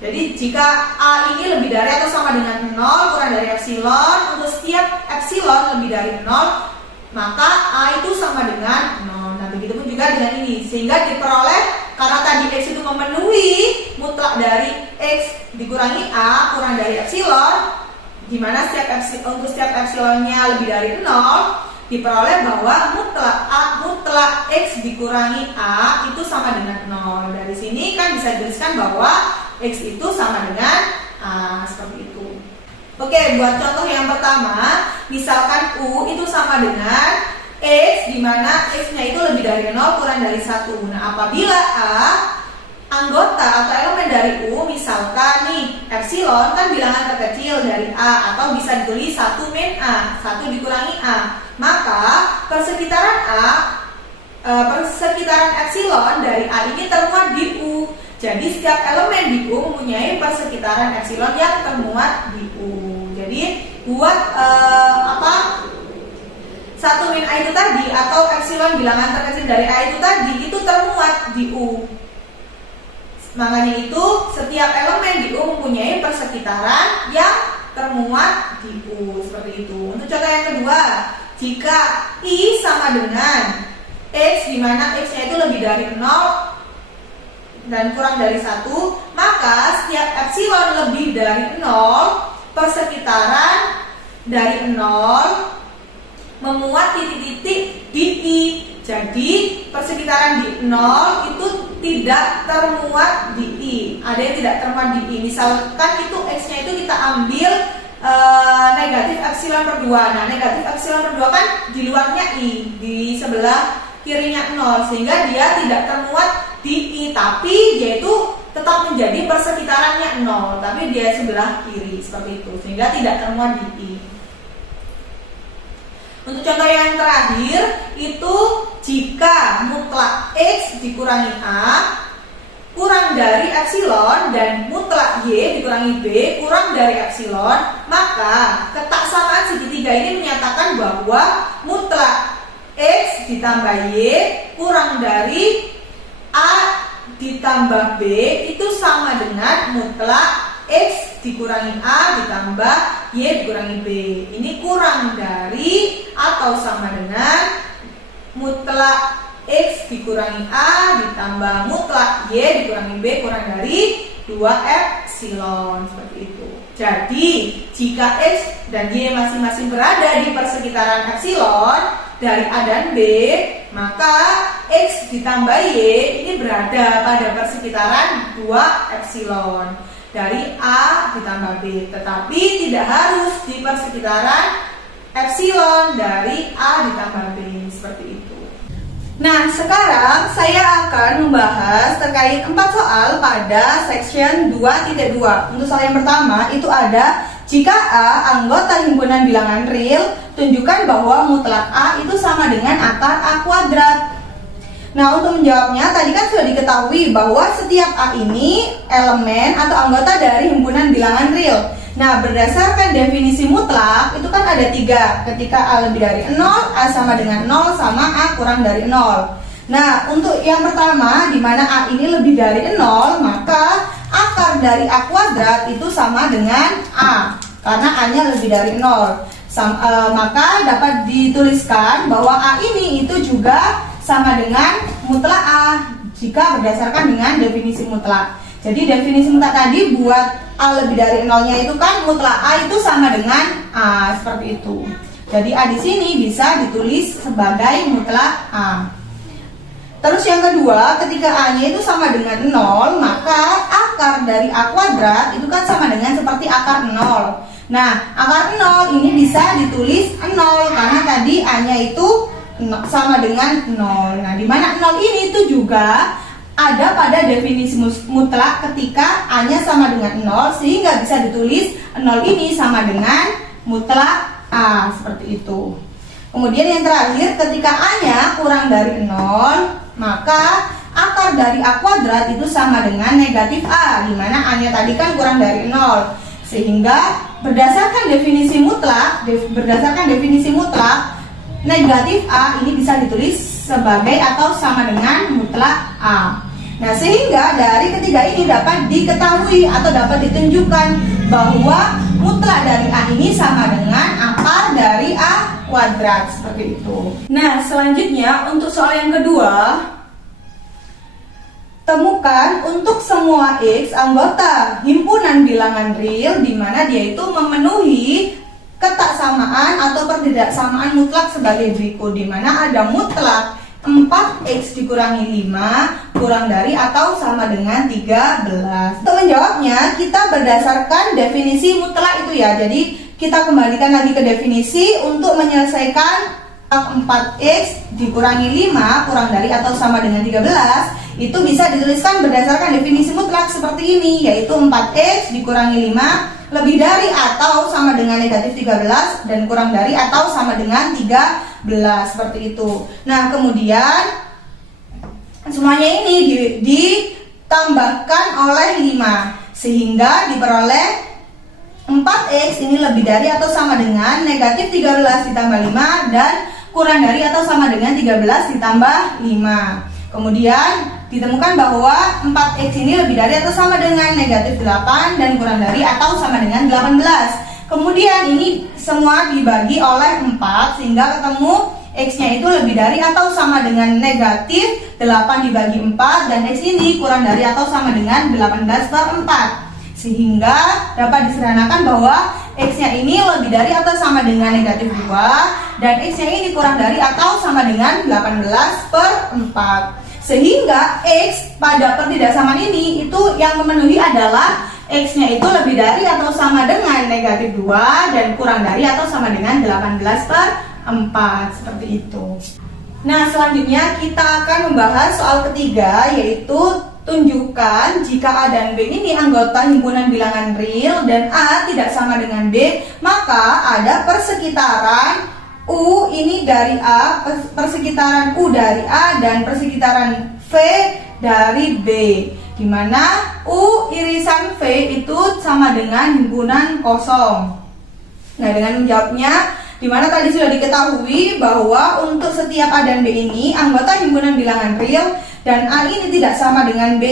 Jadi jika A ini lebih dari atau sama dengan 0 kurang dari epsilon untuk setiap epsilon lebih dari 0, maka A itu sama dengan 0. Nah, begitu pun juga dengan ini. Sehingga diperoleh karena tadi X itu memenuhi mutlak dari X dikurangi A kurang dari epsilon, di mana untuk setiap epsilonnya lebih dari 0, diperoleh bahwa mutlak X dikurangi A itu sama dengan 0. Dari sini kan bisa dituliskan bahwa X itu sama dengan A, seperti itu. Oke, buat contoh yang pertama, misalkan U itu sama dengan X, di mana X-nya itu lebih dari 0 kurang dari 1. Nah, apabila A anggota atau elemen dari U, misalkan nih epsilon kan bilangan terkecil dari A, atau bisa ditulis 1 min A, 1 dikurangi A, maka persekitaran epsilon dari A ini termuat di U. Jadi setiap elemen di U mempunyai persekitaran epsilon yang termuat di U. Jadi buat 1 min A itu tadi atau epsilon bilangan terkecil dari A itu tadi itu termuat di U. Makanya itu setiap elemen di U mempunyai persekitaran yang termuat di U, seperti itu. Untuk contoh yang kedua, jika I sama dengan X, di mana X-nya itu lebih dari 0 dan kurang dari 1, maka setiap epsilon lebih dari 0, persekitaran dari 0 memuat titik-titik di I. Jadi persekitaran di 0 itu tidak termuat di I. Ada yang tidak termuat di I. Misalkan itu X-nya itu kita ambil negatif epsilon per 2. Nah, negatif epsilon per 2 kan di luarnya I, di sebelah kirinya 0, sehingga dia tidak termuat di I, tapi dia itu tetap menjadi persekitarannya 0, tapi dia sebelah kiri, seperti itu, sehingga tidak termuat di I. Untuk contoh yang terakhir, itu jika mutlak X dikurangi A kurang dari epsilon dan mutlak Y dikurangi B kurang dari epsilon, maka ketaksamaan segitiga ini menyatakan bahwa mutlak X ditambah Y kurang dari A ditambah B itu sama dengan mutlak X dikurangi A ditambah Y dikurangi B. Ini kurang dari atau sama dengan mutlak X dikurangi A ditambah mutlak Y dikurangi B kurang dari 2 epsilon, seperti itu. Jadi jika X dan Y masing-masing berada di persekitaran epsilon dari A dan B, maka X ditambah Y ini berada pada persekitaran 2 epsilon dari A ditambah B, tetapi tidak harus di persekitaran epsilon dari A ditambah B, seperti itu. Nah, sekarang saya akan membahas terkait 4 soal pada section 2.2. Untuk soal yang pertama itu ada, jika A anggota himpunan bilangan real, tunjukkan bahwa mutlak A itu sama dengan akar A kuadrat. Nah, untuk menjawabnya tadi kan sudah diketahui bahwa setiap A ini elemen atau anggota dari himpunan bilangan real. Nah, berdasarkan definisi mutlak itu kan ada 3. Ketika A lebih dari 0, A sama dengan 0, sama A kurang dari 0. Nah, untuk yang pertama di mana A ini lebih dari 0, maka akar dari A kuadrat itu sama dengan A, karena A-nya lebih dari 0. Maka dapat dituliskan bahwa A ini itu juga sama dengan mutlak A jika berdasarkan dengan definisi mutlak. Jadi definisi mutlak tadi buat A lebih dari 0-nya itu kan mutlak A itu sama dengan A, seperti itu. Jadi A di sini bisa ditulis sebagai mutlak A. Terus yang kedua, ketika A-nya itu sama dengan 0, maka akar dari A kuadrat itu kan sama dengan seperti akar 0. Nah, akar 0 ini bisa ditulis 0 karena tadi A-nya itu sama dengan 0. Nah, di mana 0 ini itu juga ada pada definisi mutlak ketika A-nya sama dengan 0, sehingga bisa ditulis 0 ini sama dengan mutlak A, seperti itu. Kemudian yang terakhir, ketika A-nya kurang dari 0, maka akar dari A kuadrat itu sama dengan negatif A, di mana A-nya tadi kan kurang dari 0. Sehingga berdasarkan definisi mutlak, negatif A ini bisa ditulis sebagai atau sama dengan mutlak A. Nah, sehingga dari ketiga ini dapat diketahui atau dapat ditunjukkan bahwa mutlak dari A ini sama dengan akar dari A kuadrat, seperti itu. Nah, selanjutnya untuk soal yang kedua, temukan untuk semua X anggota himpunan bilangan real di mana dia itu memenuhi ketaksamaan atau pertidaksamaan mutlak sebagai berikut, di mana ada mutlak 4X dikurangi 5 kurang dari atau sama dengan 13. Untuk menjawabnya, kita berdasarkan definisi mutlak itu ya. Jadi kita kembalikan lagi ke definisi untuk menyelesaikan 4X dikurangi 5 kurang dari atau sama dengan 13. Itu bisa dituliskan berdasarkan definisi mutlak seperti ini, yaitu 4X dikurangi 5 lebih dari atau sama dengan negatif 13 dan kurang dari atau sama dengan 13, seperti itu. Nah, kemudian semuanya ini ditambahkan oleh 5 sehingga diperoleh 4X ini lebih dari atau sama dengan negatif 13 ditambah 5 dan kurang dari atau sama dengan 13 ditambah 5. Kemudian ditemukan bahwa 4X ini lebih dari atau sama dengan negatif 8 dan kurang dari atau sama dengan 18. Kemudian ini semua dibagi oleh 4 sehingga ketemu X-nya itu lebih dari atau sama dengan negatif 8 dibagi 4 dan X ini kurang dari atau sama dengan 18/4. Sehingga dapat disederhanakan bahwa X-nya ini lebih dari atau sama dengan negatif 2 dan X-nya ini kurang dari atau sama dengan 18/4. Sehingga X pada pertidaksamaan ini itu yang memenuhi adalah X-nya itu lebih dari atau sama dengan negatif 2 dan kurang dari atau sama dengan 18/4, seperti itu. Nah, selanjutnya kita akan membahas soal ketiga, yaitu tunjukkan jika A dan B ini anggota himpunan bilangan real dan A tidak sama dengan B, maka ada persekitaran U ini dari A, persekitaran U dari A dan persekitaran V dari B, di mana U irisan V itu sama dengan himpunan kosong. Nah, dengan menjawabnya, di mana tadi sudah diketahui bahwa untuk setiap A dan B ini anggota himpunan bilangan real dan A ini tidak sama dengan B.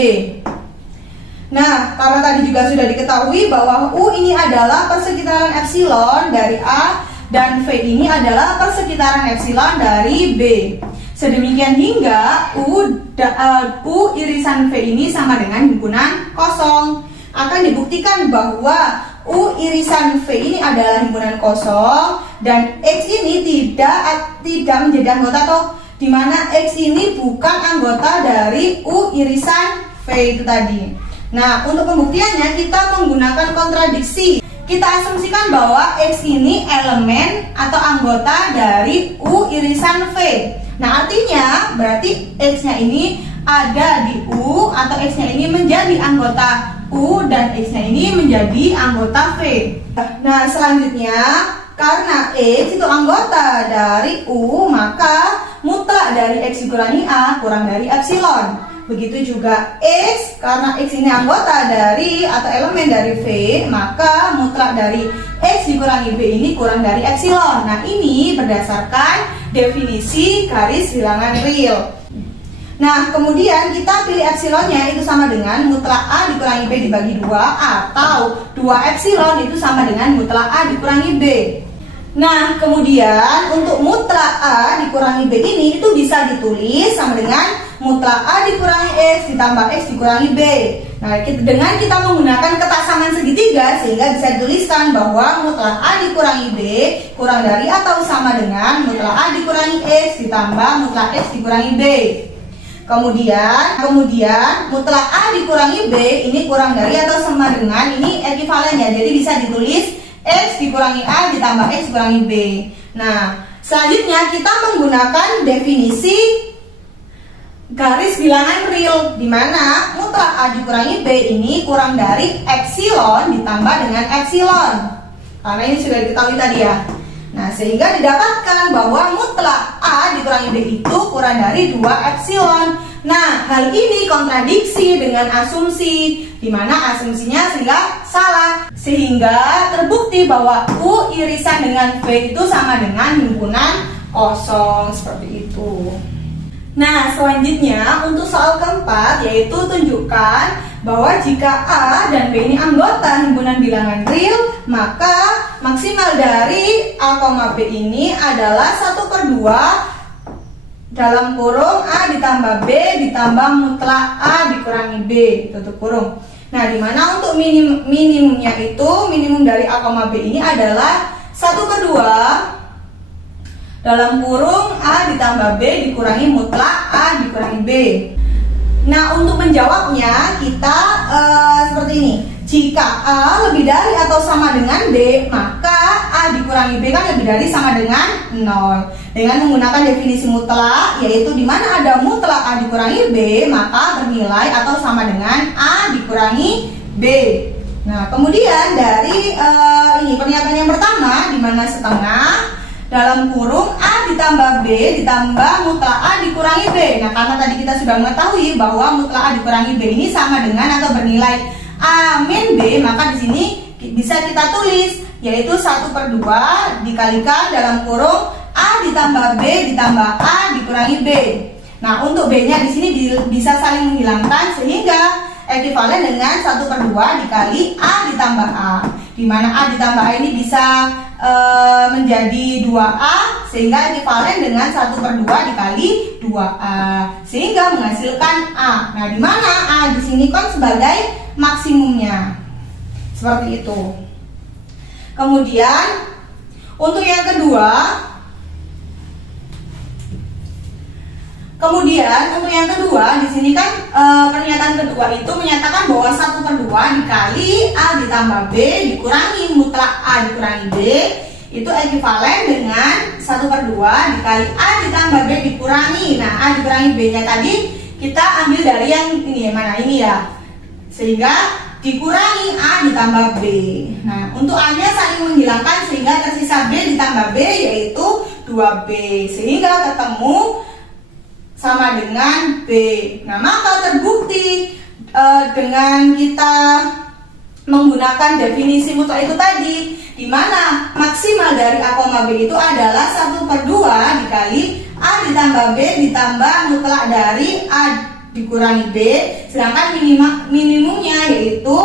Nah, karena tadi juga sudah diketahui bahwa U ini adalah persekitaran epsilon dari A dan V ini adalah persekitaran epsilon dari B. Sedemikian hingga U irisan V ini sama dengan himpunan kosong. Akan dibuktikan bahwa U irisan V ini adalah himpunan kosong dan X ini tidak menjadi anggota, atau di mana X ini bukan anggota dari U irisan V itu tadi. Nah, untuk pembuktiannya kita menggunakan kontradiksi. Kita asumsikan bahwa X ini elemen atau anggota dari U irisan V. Nah, artinya berarti X-nya ini ada di U atau X-nya ini menjadi anggota U dan X-nya ini menjadi anggota V. Nah, selanjutnya karena X itu anggota dari U, maka mutlak dari X dikurangi A kurang dari epsilon. Begitu juga X, karena X ini anggota dari atau elemen dari V, maka mutlak dari X dikurangi B ini kurang dari epsilon. Nah, ini berdasarkan definisi garis bilangan real. Nah, kemudian kita pilih epsilonnya itu sama dengan mutlak A dikurangi B dibagi 2, atau 2 epsilon itu sama dengan mutlak A dikurangi B. Nah, kemudian untuk mutlak A dikurangi B ini itu bisa ditulis sama dengan mutlak A dikurangi X ditambah X dikurangi B. Nah, dengan kita menggunakan ketaksamaan segitiga sehingga bisa dituliskan bahwa mutlak A dikurangi B kurang dari atau sama dengan mutlak A dikurangi X ditambah mutlak X dikurangi B. Kemudian mutlak A dikurangi B ini kurang dari atau sama dengan, ini ekuivalen ya, jadi bisa ditulis X dikurangi A ditambah X dikurangi B. Nah, Selanjutnya kita menggunakan definisi garis bilangan real, di mana mutlak A dikurangi B ini kurang dari epsilon ditambah dengan epsilon. Karena ini sudah diketahui tadi ya. Nah, sehingga didapatkan bahwa mutlak A dikurangi B itu kurang dari 2 epsilon. Nah, hal ini kontradiksi dengan asumsi, di mana asumsinya sehingga salah. Sehingga terbukti bahwa U irisan dengan V itu sama dengan himpunan kosong, seperti itu. Nah, selanjutnya untuk soal keempat, yaitu tunjukkan bahwa jika A dan B ini anggota himpunan bilangan real, maka maksimal dari A, B ini adalah 1/2 dalam kurung A ditambah B ditambah mutlak A dikurangi B, tutup kurung. Nah, dimana untuk minimumnya itu, minimum dari A, B ini adalah 1/2 dalam kurung A ditambah B dikurangi mutlak A dikurangi B. Nah, untuk menjawabnya kita seperti ini. Jika A lebih dari atau sama dengan B, maka A dikurangi B kan lebih dari sama dengan 0. Dengan menggunakan definisi mutlak, yaitu di mana ada mutlak A dikurangi B, maka bernilai atau sama dengan A dikurangi B. Nah, kemudian dari ini pernyataan yang pertama, di mana setengah dalam kurung A ditambah B ditambah mutlak A dikurangi B. Nah, karena tadi kita sudah mengetahui bahwa mutlak A dikurangi B ini sama dengan atau bernilai A min B, maka di sini bisa kita tulis yaitu 1/2 dikalikan dalam kurung A ditambah B ditambah A dikurangi B. Nah, untuk B-nya di sini bisa saling menghilangkan sehingga ekuivalen dengan 1/2 dikali A ditambah A, di mana A ditambah A ini bisa menjadi 2A, sehingga ekuivalen dengan 1/2 dikali 2A, sehingga menghasilkan A. Nah, di mana A di sini kan sebagai maksimumnya, seperti itu. Kemudian untuk yang kedua, di sini kan pernyataan kedua itu menyatakan bahwa 1/2 dikali A ditambah B dikurangi mutlak A dikurangi B itu ekuivalen dengan 1/2 dikali A ditambah B dikurangi. Nah, A dikurangi B-nya tadi kita ambil dari yang ini, mana ini ya, sehingga dikurangi A ditambah B. Nah, untuk A-nya saling menghilangkan sehingga tersisa B ditambah B yaitu 2B, sehingga ketemu sama dengan B. Nah, maka terbukti dengan kita menggunakan definisi mutlak itu tadi, di mana maksimal dari A, B itu adalah 1/2 dikali A ditambah B ditambah mutlak dari A dikurangi B, sedangkan minimumnya yaitu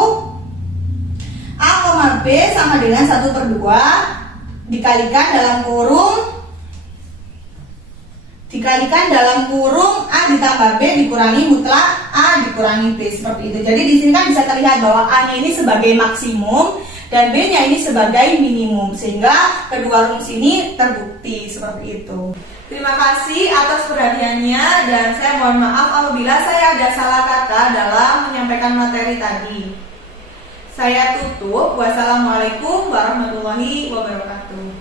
A, B sama dengan 1/2 dikalikan dalam kurung A ditambah B dikurangi mutlak A dikurangi B, seperti itu. Jadi di sini kan bisa terlihat bahwa A-nya ini sebagai maksimum dan B-nya ini sebagai minimum, sehingga kedua rumus ini terbukti seperti itu. Terima kasih atas perhatiannya, dan saya mohon maaf apabila saya ada salah kata dalam menyampaikan materi tadi. Saya tutup. Wassalamualaikum warahmatullahi wabarakatuh.